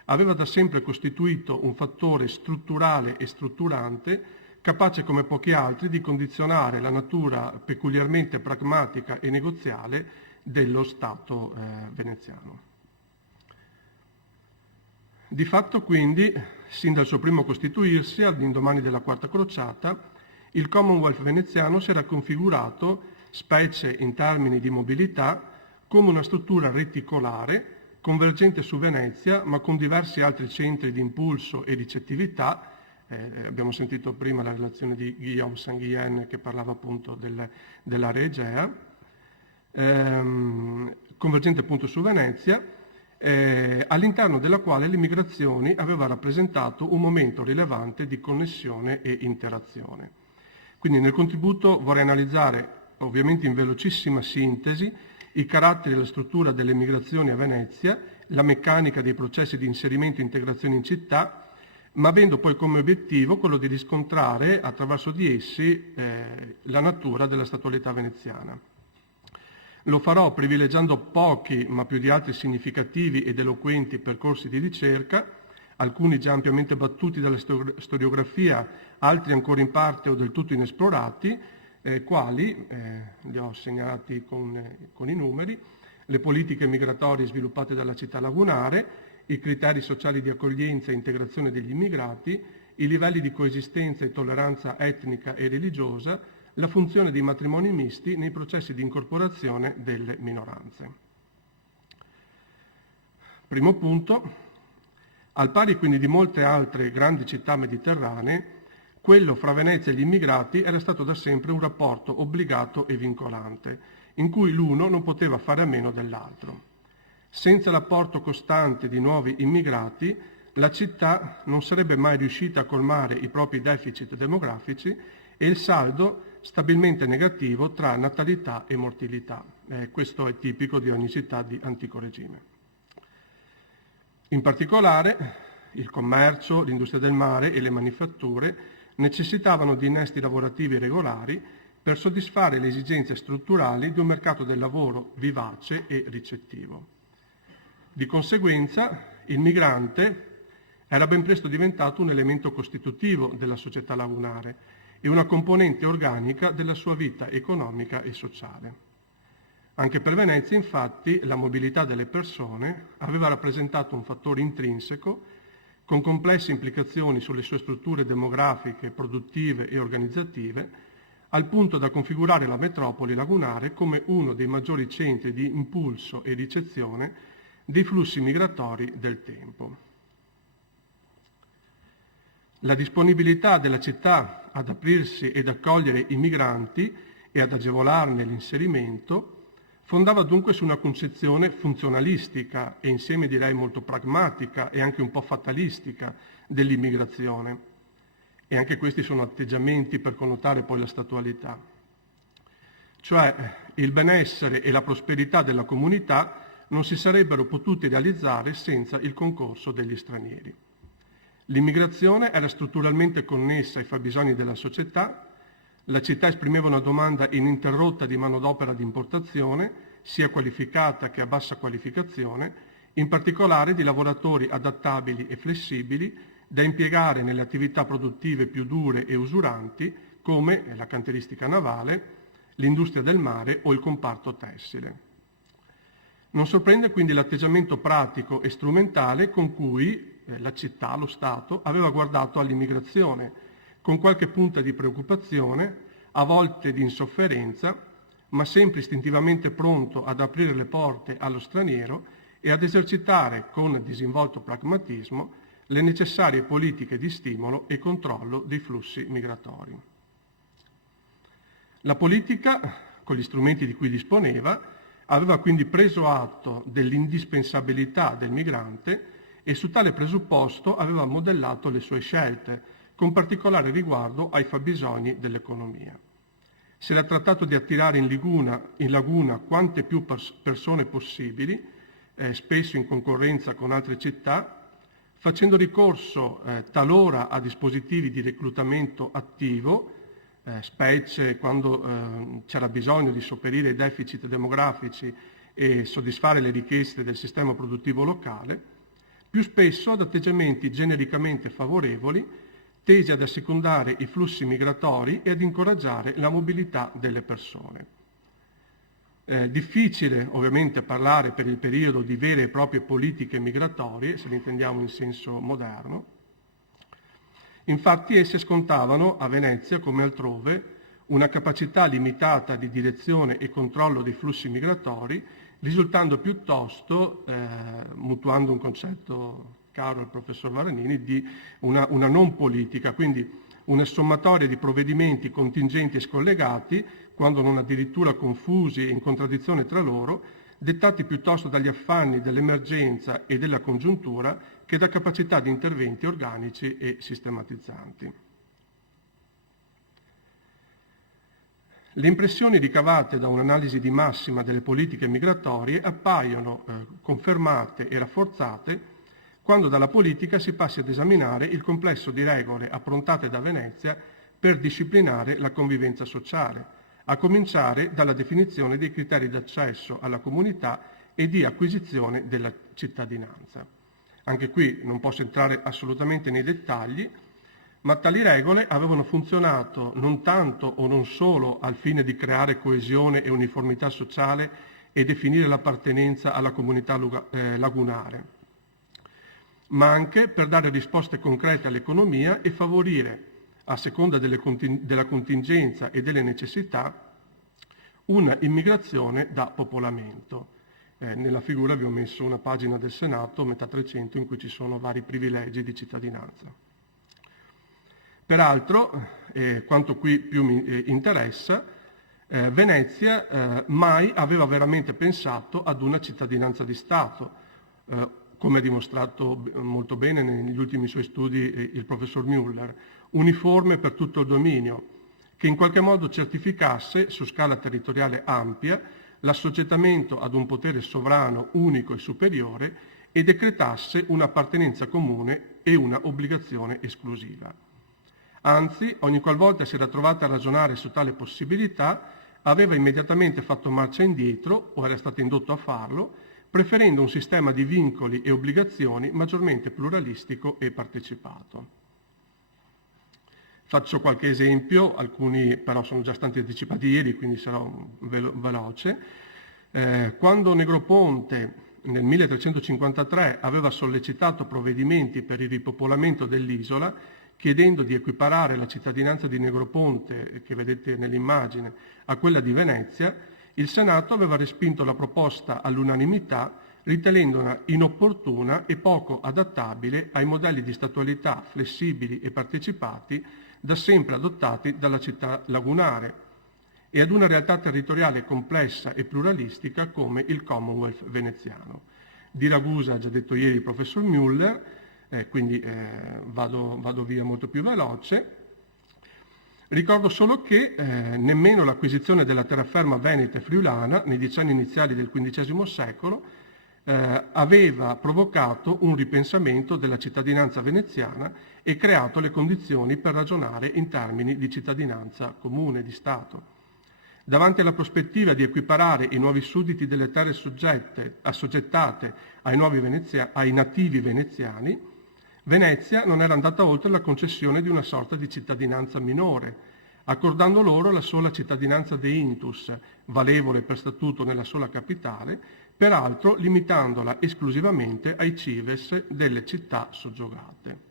aveva da sempre costituito un fattore strutturale e strutturante capace come pochi altri di condizionare la natura peculiarmente pragmatica e negoziale dello Stato veneziano. Di fatto quindi, sin dal suo primo costituirsi, all'indomani della Quarta Crociata, il Commonwealth veneziano si era configurato, specie in termini di mobilità, come una struttura reticolare, convergente su Venezia, ma con diversi altri centri di impulso e ricettività. Abbiamo sentito prima la relazione di Guillaume Saint-Guyen che parlava appunto dell'area Egea, convergente appunto su Venezia, all'interno della quale le migrazioni aveva rappresentato un momento rilevante di connessione e interazione. Quindi nel contributo vorrei analizzare, ovviamente in velocissima sintesi, i caratteri e la struttura delle migrazioni a Venezia, la meccanica dei processi di inserimento e integrazione in città, ma avendo poi come obiettivo quello di riscontrare attraverso di essi la natura della statualità veneziana. Lo farò privilegiando pochi, ma più di altri significativi ed eloquenti percorsi di ricerca, alcuni già ampiamente battuti dalla storiografia, altri ancora in parte o del tutto inesplorati, quali, li ho segnalati con i numeri, le politiche migratorie sviluppate dalla città lagunare, i criteri sociali di accoglienza e integrazione degli immigrati, i livelli di coesistenza e tolleranza etnica e religiosa, la funzione dei matrimoni misti nei processi di incorporazione delle minoranze. Primo punto, al pari quindi di molte altre grandi città mediterranee, quello fra Venezia e gli immigrati era stato da sempre un rapporto obbligato e vincolante, in cui l'uno non poteva fare a meno dell'altro. Senza l'apporto costante di nuovi immigrati, la città non sarebbe mai riuscita a colmare i propri deficit demografici e il saldo stabilmente negativo tra natalità e mortalità. Questo è tipico di ogni città di antico regime. In particolare, il commercio, l'industria del mare e le manifatture necessitavano di innesti lavorativi regolari per soddisfare le esigenze strutturali di un mercato del lavoro vivace e ricettivo. Di conseguenza, il migrante era ben presto diventato un elemento costitutivo della società lagunare e una componente organica della sua vita economica e sociale. Anche per Venezia, infatti, la mobilità delle persone aveva rappresentato un fattore intrinseco con complesse implicazioni sulle sue strutture demografiche, produttive e organizzative, al punto da configurare la metropoli lagunare come uno dei maggiori centri di impulso e ricezione dei flussi migratori del tempo. La disponibilità della città ad aprirsi ed accogliere i migranti e ad agevolarne l'inserimento fondava dunque su una concezione funzionalistica e insieme direi molto pragmatica e anche un po' fatalistica dell'immigrazione. E anche questi sono atteggiamenti per connotare poi la statualità. Cioè il benessere e la prosperità della comunità non si sarebbero potuti realizzare senza il concorso degli stranieri. L'immigrazione era strutturalmente connessa ai fabbisogni della società, la città esprimeva una domanda ininterrotta di manodopera di importazione, sia qualificata che a bassa qualificazione, in particolare di lavoratori adattabili e flessibili da impiegare nelle attività produttive più dure e usuranti, come la cantieristica navale, l'industria del mare o il comparto tessile. Non sorprende quindi l'atteggiamento pratico e strumentale con cui la città, lo Stato, aveva guardato all'immigrazione, con qualche punta di preoccupazione, a volte di insofferenza, ma sempre istintivamente pronto ad aprire le porte allo straniero e ad esercitare con disinvolto pragmatismo le necessarie politiche di stimolo e controllo dei flussi migratori. La politica, con gli strumenti di cui disponeva, aveva quindi preso atto dell'indispensabilità del migrante e su tale presupposto aveva modellato le sue scelte, con particolare riguardo ai fabbisogni dell'economia. Si era trattato di attirare in laguna quante più persone possibili, spesso in concorrenza con altre città, facendo ricorso talora a dispositivi di reclutamento attivo, specie quando c'era bisogno di sopperire ai deficit demografici e soddisfare le richieste del sistema produttivo locale, più spesso ad atteggiamenti genericamente favorevoli, tesi ad assecondare i flussi migratori e ad incoraggiare la mobilità delle persone. Difficile ovviamente parlare per il periodo di vere e proprie politiche migratorie, se le intendiamo in senso moderno. Infatti esse scontavano, a Venezia come altrove, una capacità limitata di direzione e controllo dei flussi migratori, risultando piuttosto, mutuando un concetto caro al professor Varanini, di una non politica, quindi una sommatoria di provvedimenti contingenti e scollegati, quando non addirittura confusi e in contraddizione tra loro, dettati piuttosto dagli affanni dell'emergenza e della congiuntura che da capacità di interventi organici e sistematizzanti. Le impressioni ricavate da un'analisi di massima delle politiche migratorie appaiono confermate e rafforzate quando dalla politica si passi ad esaminare il complesso di regole approntate da Venezia per disciplinare la convivenza sociale, a cominciare dalla definizione dei criteri d'accesso alla comunità e di acquisizione della cittadinanza. Anche qui non posso entrare assolutamente nei dettagli, ma tali regole avevano funzionato non tanto o non solo al fine di creare coesione e uniformità sociale e definire l'appartenenza alla comunità lagunare, ma anche per dare risposte concrete all'economia e favorire, a seconda della contingenza e delle necessità, una immigrazione da popolamento. Nella figura vi ho messo una pagina del Senato, metà 300, in cui ci sono vari privilegi di cittadinanza. Peraltro, quanto qui più mi interessa, Venezia mai aveva veramente pensato ad una cittadinanza di Stato, come ha dimostrato molto bene negli ultimi suoi studi il professor Müller, uniforme per tutto il dominio, che in qualche modo certificasse su scala territoriale ampia l'assoggettamento ad un potere sovrano unico e superiore e decretasse un'appartenenza comune e una obbligazione esclusiva. Anzi, ogni qualvolta si era trovata a ragionare su tale possibilità, aveva immediatamente fatto marcia indietro, o era stato indotto a farlo, preferendo un sistema di vincoli e obbligazioni maggiormente pluralistico e partecipato. Faccio qualche esempio, alcuni però sono già stati anticipati ieri, quindi sarò veloce. Quando Negroponte nel 1353 aveva sollecitato provvedimenti per il ripopolamento dell'isola, chiedendo di equiparare la cittadinanza di Negroponte, che vedete nell'immagine, a quella di Venezia, il Senato aveva respinto la proposta all'unanimità, ritenendola inopportuna e poco adattabile ai modelli di statualità flessibili e partecipati da sempre adottati dalla città lagunare e ad una realtà territoriale complessa e pluralistica come il Commonwealth veneziano. Di Ragusa ha già detto ieri il professor Müller, quindi vado via molto più veloce. Ricordo solo che nemmeno l'acquisizione della terraferma veneta e friulana nei decenni iniziali del XV secolo aveva provocato un ripensamento della cittadinanza veneziana e creato le condizioni per ragionare in termini di cittadinanza comune di Stato. Davanti alla prospettiva di equiparare i nuovi sudditi delle terre assoggettate ai nativi veneziani, Venezia non era andata oltre la concessione di una sorta di cittadinanza minore, accordando loro la sola cittadinanza de intus, valevole per statuto nella sola capitale, peraltro limitandola esclusivamente ai cives delle città soggiogate.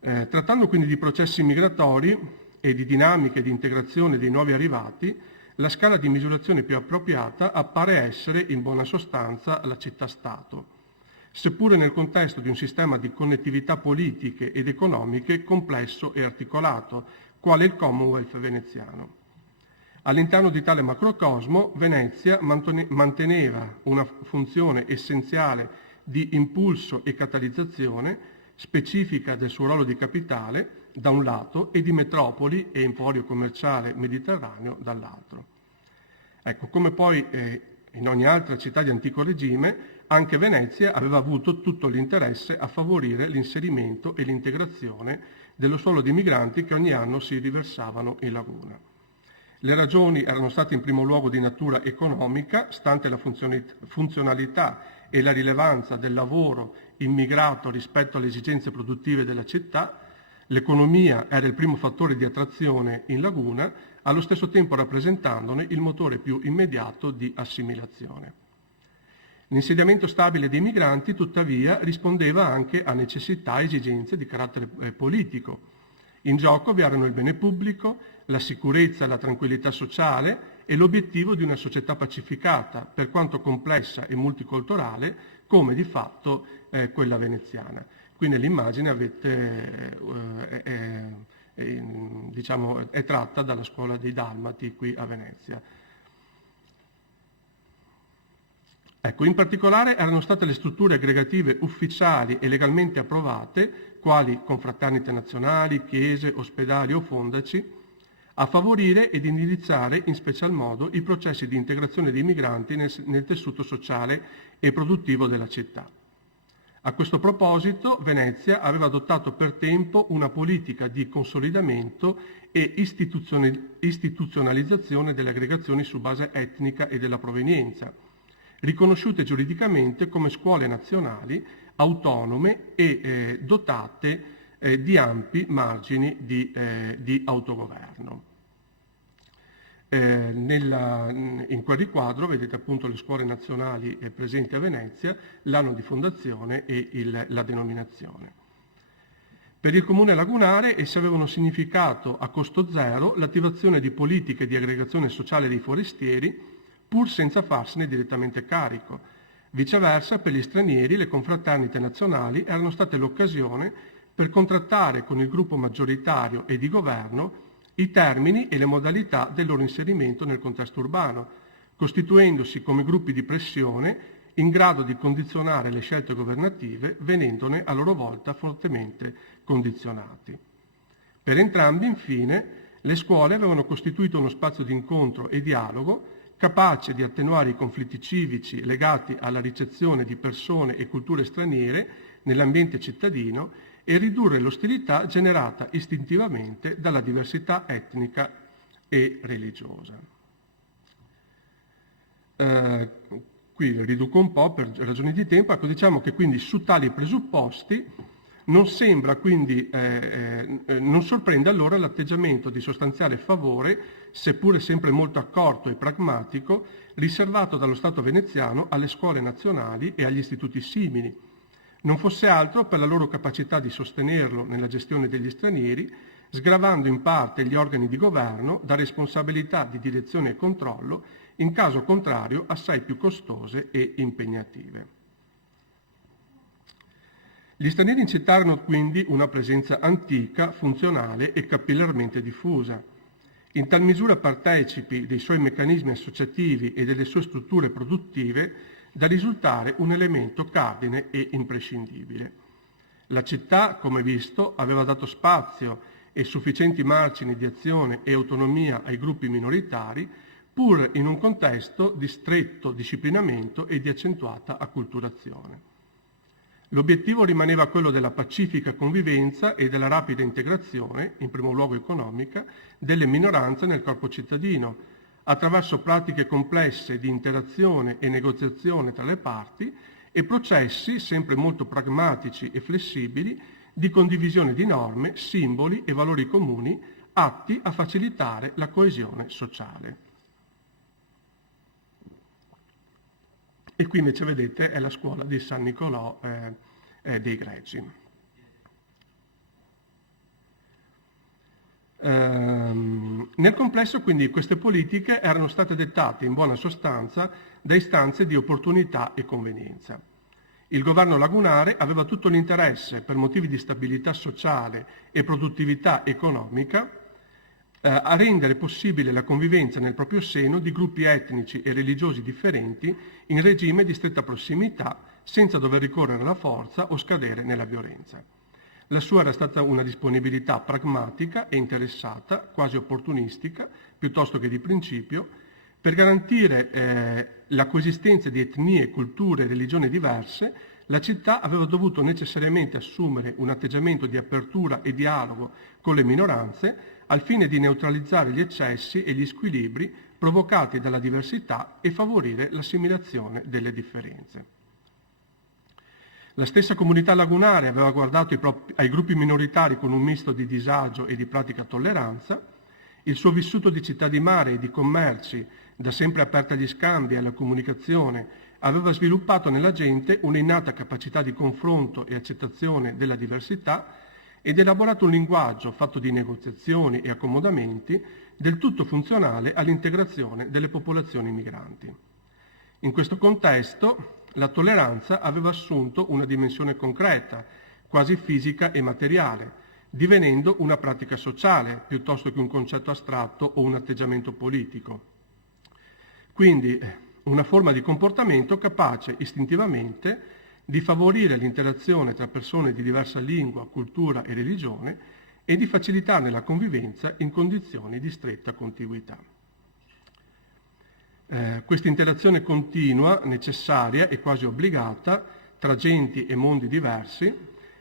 Trattando quindi di processi migratori e di dinamiche di integrazione dei nuovi arrivati, la scala di misurazione più appropriata appare essere, in buona sostanza, la città-stato, seppure nel contesto di un sistema di connettività politiche ed economiche complesso e articolato, quale il Commonwealth veneziano. All'interno di tale macrocosmo, Venezia manteneva una funzione essenziale di impulso e catalizzazione, specifica del suo ruolo di capitale, da un lato e di metropoli e emporio commerciale mediterraneo dall'altro. Ecco, come poi in ogni altra città di antico regime, anche Venezia aveva avuto tutto l'interesse a favorire l'inserimento e l'integrazione dello suolo di migranti che ogni anno si riversavano in laguna. Le ragioni erano state in primo luogo di natura economica, stante la funzionalità e la rilevanza del lavoro immigrato rispetto alle esigenze produttive della città. L'economia era il primo fattore di attrazione in laguna, allo stesso tempo rappresentandone il motore più immediato di assimilazione. L'insediamento stabile dei migranti, tuttavia, rispondeva anche a necessità e esigenze di carattere politico. In gioco vi erano il bene pubblico, la sicurezza e la tranquillità sociale e l'obiettivo di una società pacificata, per quanto complessa e multiculturale, come di fatto quella veneziana. Qui nell'immagine è tratta dalla scuola dei Dalmati qui a Venezia. Ecco, in particolare erano state le strutture aggregative ufficiali e legalmente approvate, quali confraternite nazionali, chiese, ospedali o fondaci, a favorire ed indirizzare in special modo i processi di integrazione dei migranti nel tessuto sociale e produttivo della città. A questo proposito, Venezia aveva adottato per tempo una politica di consolidamento e istituzionalizzazione delle aggregazioni su base etnica e della provenienza, riconosciute giuridicamente come scuole nazionali, autonome e dotate di ampi margini di autogoverno. In quel riquadro vedete appunto le scuole nazionali presenti a Venezia, l'anno di fondazione e la denominazione. Per il comune lagunare esse avevano significato a costo zero l'attivazione di politiche di aggregazione sociale dei forestieri, pur senza farsene direttamente carico. Viceversa, per gli stranieri, le confraternite nazionali erano state l'occasione per contrattare con il gruppo maggioritario e di governo i termini e le modalità del loro inserimento nel contesto urbano, costituendosi come gruppi di pressione in grado di condizionare le scelte governative, venendone a loro volta fortemente condizionati. Per entrambi, infine, le scuole avevano costituito uno spazio di incontro e dialogo capace di attenuare i conflitti civici legati alla ricezione di persone e culture straniere nell'ambiente cittadino e ridurre l'ostilità generata istintivamente dalla diversità etnica e religiosa. Qui riduco un po' per ragioni di tempo, ecco, diciamo che quindi su tali presupposti non sorprende allora l'atteggiamento di sostanziale favore, seppure sempre molto accorto e pragmatico, riservato dallo Stato veneziano alle scuole nazionali e agli istituti simili, non fosse altro per la loro capacità di sostenerlo nella gestione degli stranieri, sgravando in parte gli organi di governo da responsabilità di direzione e controllo, in caso contrario assai più costose e impegnative. Gli stranieri incitarono quindi una presenza antica, funzionale e capillarmente diffusa. In tal misura partecipi dei suoi meccanismi associativi e delle sue strutture produttive da risultare un elemento cardine e imprescindibile. La città, come visto, aveva dato spazio e sufficienti margini di azione e autonomia ai gruppi minoritari, pur in un contesto di stretto disciplinamento e di accentuata acculturazione. L'obiettivo rimaneva quello della pacifica convivenza e della rapida integrazione, in primo luogo economica, delle minoranze nel corpo cittadino, attraverso pratiche complesse di interazione e negoziazione tra le parti e processi sempre molto pragmatici e flessibili di condivisione di norme, simboli e valori comuni atti a facilitare la coesione sociale. E qui invece vedete è la scuola di San Nicolò dei Greci. Nel complesso quindi queste politiche erano state dettate in buona sostanza da istanze di opportunità e convenienza. Il governo lagunare aveva tutto l'interesse, per motivi di stabilità sociale e produttività economica, a rendere possibile la convivenza nel proprio seno di gruppi etnici e religiosi differenti in regime di stretta prossimità, senza dover ricorrere alla forza o scadere nella violenza. La sua era stata una disponibilità pragmatica e interessata, quasi opportunistica, piuttosto che di principio, per garantire la coesistenza di etnie, culture e religioni diverse. La città aveva dovuto necessariamente assumere un atteggiamento di apertura e dialogo con le minoranze al fine di neutralizzare gli eccessi e gli squilibri provocati dalla diversità e favorire l'assimilazione delle differenze. La stessa comunità lagunare aveva guardato ai gruppi minoritari con un misto di disagio e di pratica tolleranza. Il suo vissuto di città di mare e di commerci, da sempre aperta agli scambi e alla comunicazione, aveva sviluppato nella gente un'innata capacità di confronto e accettazione della diversità ed elaborato un linguaggio fatto di negoziazioni e accomodamenti del tutto funzionale all'integrazione delle popolazioni migranti. In questo contesto, la tolleranza aveva assunto una dimensione concreta, quasi fisica e materiale, divenendo una pratica sociale piuttosto che un concetto astratto o un atteggiamento politico. Quindi una forma di comportamento capace istintivamente di favorire l'interazione tra persone di diversa lingua, cultura e religione e di facilitarne la convivenza in condizioni di stretta contiguità. Questa interazione continua, necessaria e quasi obbligata tra genti e mondi diversi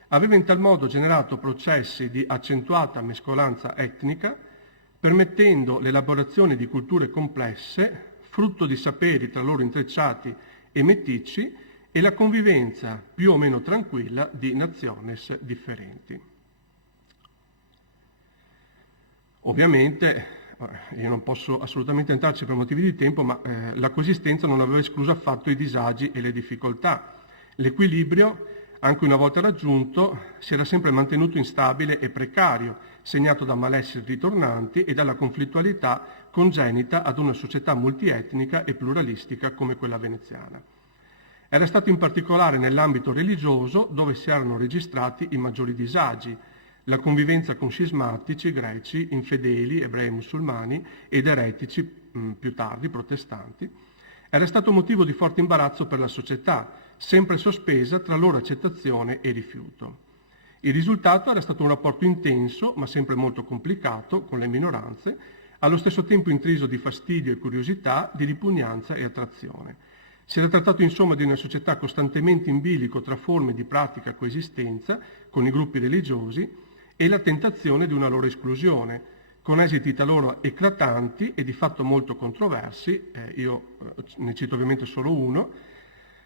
aveva in tal modo generato processi di accentuata mescolanza etnica, permettendo l'elaborazione di culture complesse, frutto di saperi tra loro intrecciati e meticci, e la convivenza più o meno tranquilla di nationes differenti. Ovviamente, io non posso assolutamente entrarci per motivi di tempo, ma la coesistenza non aveva escluso affatto i disagi e le difficoltà. L'equilibrio, anche una volta raggiunto, si era sempre mantenuto instabile e precario, segnato da malesseri ritornanti e dalla conflittualità congenita ad una società multietnica e pluralistica come quella veneziana. Era stato in particolare nell'ambito religioso dove si erano registrati i maggiori disagi, la convivenza con scismatici, greci, infedeli, ebrei e musulmani ed eretici, più tardi, protestanti, era stato motivo di forte imbarazzo per la società, sempre sospesa tra loro accettazione e rifiuto. Il risultato era stato un rapporto intenso, ma sempre molto complicato, con le minoranze, allo stesso tempo intriso di fastidio e curiosità, di ripugnanza e attrazione. Si era trattato insomma di una società costantemente in bilico tra forme di pratica coesistenza con i gruppi religiosi e la tentazione di una loro esclusione, con esiti talora eclatanti e di fatto molto controversi. Io ne cito ovviamente solo uno,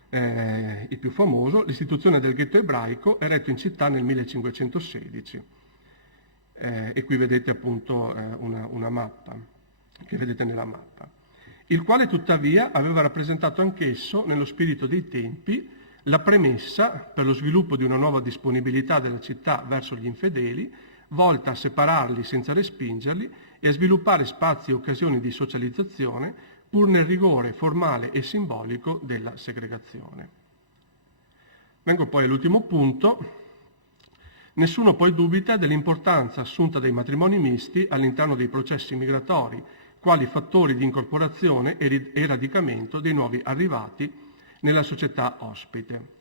il più famoso, l'istituzione del ghetto ebraico eretto in città nel 1516. E qui vedete appunto una mappa, che vedete nella mappa, il quale tuttavia aveva rappresentato anch'esso, nello spirito dei tempi, la premessa per lo sviluppo di una nuova disponibilità della città verso gli infedeli, volta a separarli senza respingerli e a sviluppare spazi e occasioni di socializzazione, pur nel rigore formale e simbolico della segregazione. Vengo poi all'ultimo punto. Nessuno poi dubita dell'importanza assunta dai matrimoni misti all'interno dei processi migratori, quali fattori di incorporazione e radicamento dei nuovi arrivati nella società ospite.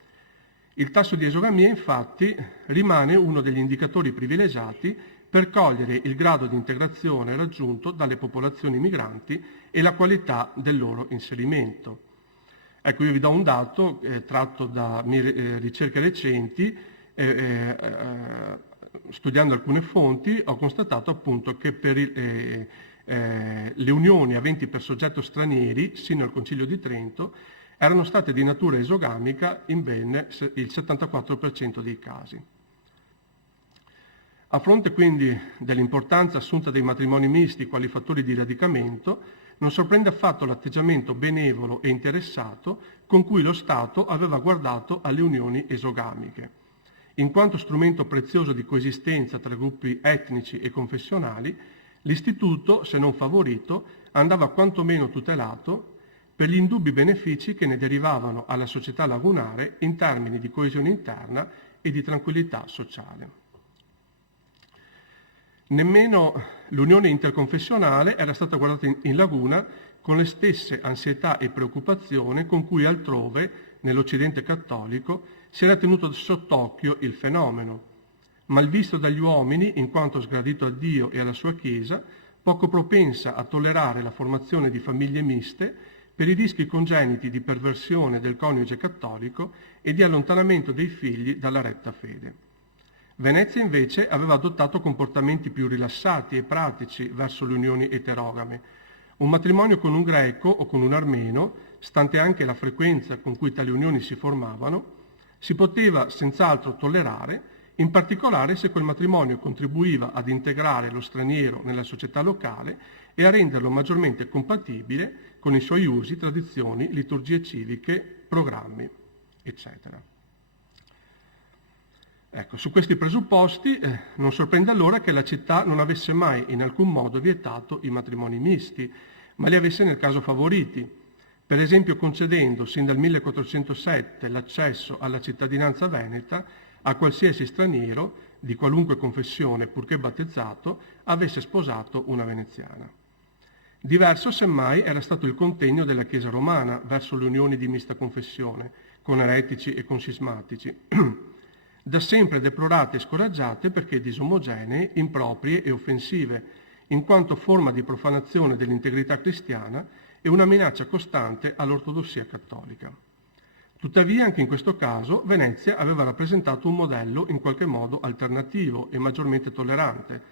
Il tasso di esogamia, infatti, rimane uno degli indicatori privilegiati per cogliere il grado di integrazione raggiunto dalle popolazioni migranti e la qualità del loro inserimento. Ecco, io vi do un dato tratto da mie ricerche recenti. Studiando alcune fonti ho constatato appunto che per le unioni aventi per soggetto stranieri, sino al Concilio di Trento, erano state di natura esogamica in ben il 74% dei casi. A fronte quindi dell'importanza assunta dei matrimoni misti quali fattori di radicamento, non sorprende affatto l'atteggiamento benevolo e interessato con cui lo Stato aveva guardato alle unioni esogamiche, in quanto strumento prezioso di coesistenza tra gruppi etnici e confessionali. L'istituto, se non favorito, andava quantomeno tutelato per gli indubbi benefici che ne derivavano alla società lagunare in termini di coesione interna e di tranquillità sociale. Nemmeno l'unione interconfessionale era stata guardata in Laguna con le stesse ansietà e preoccupazioni con cui altrove, nell'Occidente cattolico, si era tenuto sott'occhio il fenomeno. malvisto dagli uomini in quanto sgradito a Dio e alla sua Chiesa, poco propensa a tollerare la formazione di famiglie miste per i rischi congeniti di perversione del coniuge cattolico e di allontanamento dei figli dalla retta fede. Venezia invece aveva adottato comportamenti più rilassati e pratici verso le unioni eterogame. Un matrimonio con un greco o con un armeno, stante anche la frequenza con cui tali unioni si formavano, si poteva senz'altro tollerare, in particolare se quel matrimonio contribuiva ad integrare lo straniero nella società locale e a renderlo maggiormente compatibile con i suoi usi, tradizioni, liturgie civiche, programmi, eccetera. Ecco, su questi presupposti non sorprende allora che la città non avesse mai in alcun modo vietato i matrimoni misti, ma li avesse nel caso favoriti, per esempio concedendo sin dal 1407 l'accesso alla cittadinanza veneta a qualsiasi straniero di qualunque confessione, purché battezzato, avesse sposato una veneziana. Diverso, semmai, era stato il contegno della Chiesa romana verso le unioni di mista confessione, con eretici e con scismatici, da sempre deplorate e scoraggiate perché disomogenee, improprie e offensive, in quanto forma di profanazione dell'integrità cristiana e una minaccia costante all'ortodossia cattolica. Tuttavia, anche in questo caso, Venezia aveva rappresentato un modello in qualche modo alternativo e maggiormente tollerante,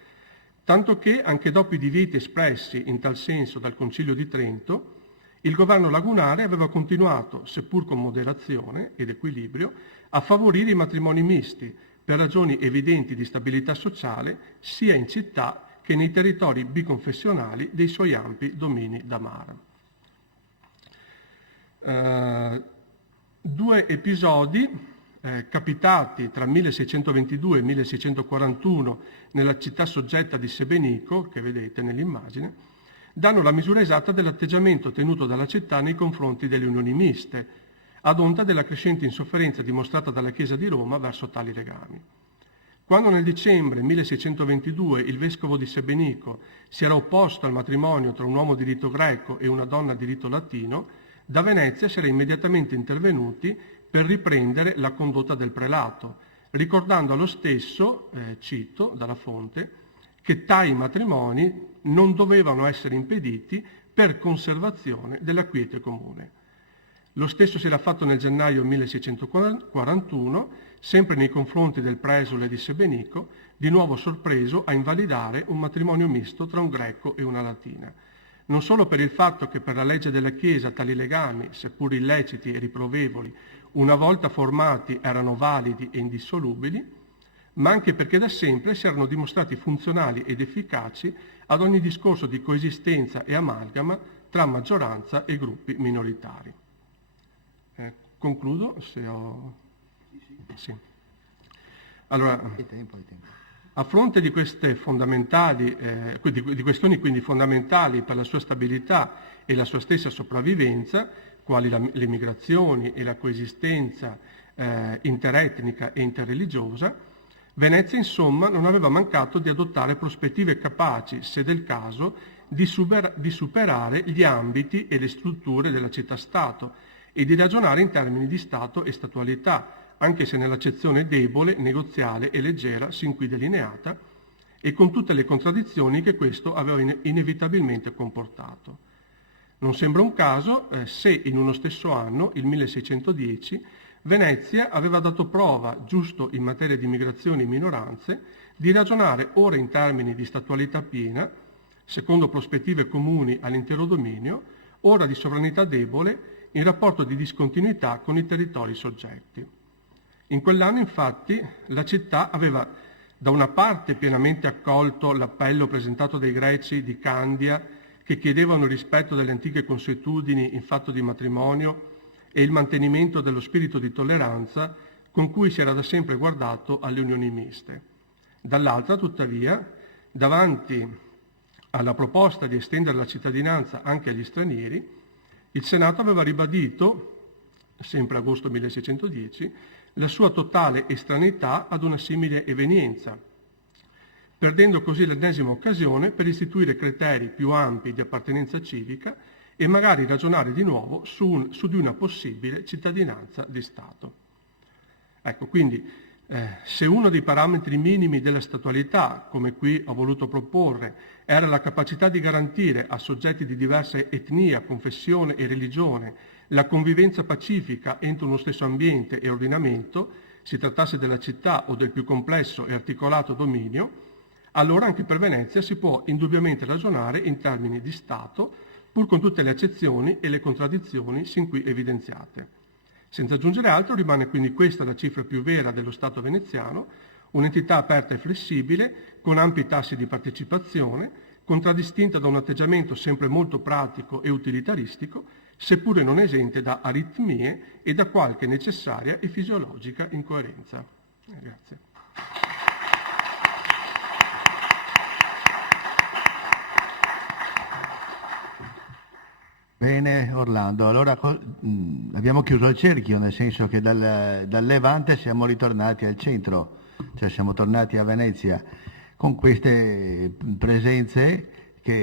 tanto che, anche dopo i divieti espressi in tal senso dal Concilio di Trento, il governo lagunare aveva continuato, seppur con moderazione ed equilibrio, a favorire i matrimoni misti, per ragioni evidenti di stabilità sociale, sia in città che nei territori biconfessionali dei suoi ampi domini da mare. Due episodi capitati tra 1622 e 1641 nella città soggetta di Sebenico, che vedete nell'immagine, danno la misura esatta dell'atteggiamento tenuto dalla città nei confronti delle unioni miste, ad onta della crescente insofferenza dimostrata dalla Chiesa di Roma verso tali legami. Quando nel dicembre 1622 il vescovo di Sebenico si era opposto al matrimonio tra un uomo di rito greco e una donna di rito latino, da Venezia si era immediatamente intervenuti per riprendere la condotta del prelato, ricordando allo stesso, cito dalla fonte, che tali matrimoni non dovevano essere impediti per conservazione della quiete comune. Lo stesso si era fatto nel gennaio 1641, sempre nei confronti del presule di Sebenico, di nuovo sorpreso a invalidare un matrimonio misto tra un greco e una latina. Non solo per il fatto che per la legge della Chiesa tali legami, seppur illeciti e riprovevoli, una volta formati erano validi e indissolubili, ma anche perché da sempre si erano dimostrati funzionali ed efficaci ad ogni discorso di coesistenza e amalgama tra maggioranza e gruppi minoritari. Concludo, se ho... Sì. Allora, a fronte di queste fondamentali, di questioni quindi fondamentali per la sua stabilità e la sua stessa sopravvivenza, quali le migrazioni e la coesistenza interetnica e interreligiosa, Venezia insomma non aveva mancato di adottare prospettive capaci, se del caso, di superare gli ambiti e le strutture della città-stato e di ragionare in termini di Stato e statualità, anche se nell'accezione debole, negoziale e leggera sin qui delineata, e con tutte le contraddizioni che questo aveva inevitabilmente comportato. Non sembra un caso se in uno stesso anno, il 1610, Venezia aveva dato prova, giusto in materia di migrazioni e minoranze, di ragionare ora in termini di statualità piena, secondo prospettive comuni all'intero dominio, ora di sovranità debole, in rapporto di discontinuità con i territori soggetti. In quell'anno, infatti, la città aveva da una parte pienamente accolto l'appello presentato dai greci di Candia, che chiedevano il rispetto delle antiche consuetudini in fatto di matrimonio e il mantenimento dello spirito di tolleranza con cui si era da sempre guardato alle unioni miste. Dall'altra, tuttavia, davanti alla proposta di estendere la cittadinanza anche agli stranieri, il Senato aveva ribadito, sempre agosto 1610, la sua totale estraneità ad una simile evenienza, perdendo così l'ennesima occasione per istituire criteri più ampi di appartenenza civica e magari ragionare di nuovo su di una possibile cittadinanza di Stato. Ecco, quindi Se uno dei parametri minimi della statualità, come qui ho voluto proporre, era la capacità di garantire a soggetti di diversa etnia, confessione e religione la convivenza pacifica entro uno stesso ambiente e ordinamento, si trattasse della città o del più complesso e articolato dominio, allora anche per Venezia si può indubbiamente ragionare in termini di Stato, pur con tutte le eccezioni e le contraddizioni sin qui evidenziate. Senza aggiungere altro, rimane quindi questa la cifra più vera dello Stato veneziano, un'entità aperta e flessibile, con ampi tassi di partecipazione, contraddistinta da un atteggiamento sempre molto pratico e utilitaristico, seppure non esente da aritmie e da qualche necessaria e fisiologica incoerenza. Grazie. Bene Orlando, allora abbiamo chiuso il cerchio, nel senso che dal Levante siamo ritornati al centro, cioè siamo tornati a Venezia con queste presenze che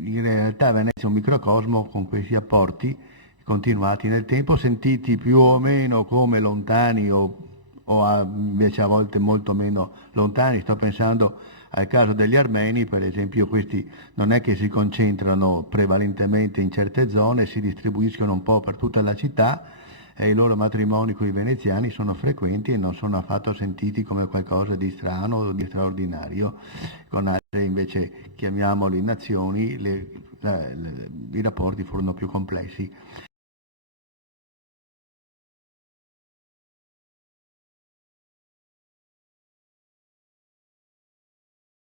in realtà Venezia è un microcosmo con questi apporti continuati nel tempo, sentiti più o meno come lontani invece a volte molto meno lontani. Sto pensando al caso degli armeni, per esempio. Questi non è che si concentrano prevalentemente in certe zone, si distribuiscono un po' per tutta la città e i loro matrimoni con i veneziani sono frequenti e non sono affatto sentiti come qualcosa di strano o di straordinario. Con altre invece, chiamiamoli nazioni, i rapporti furono più complessi.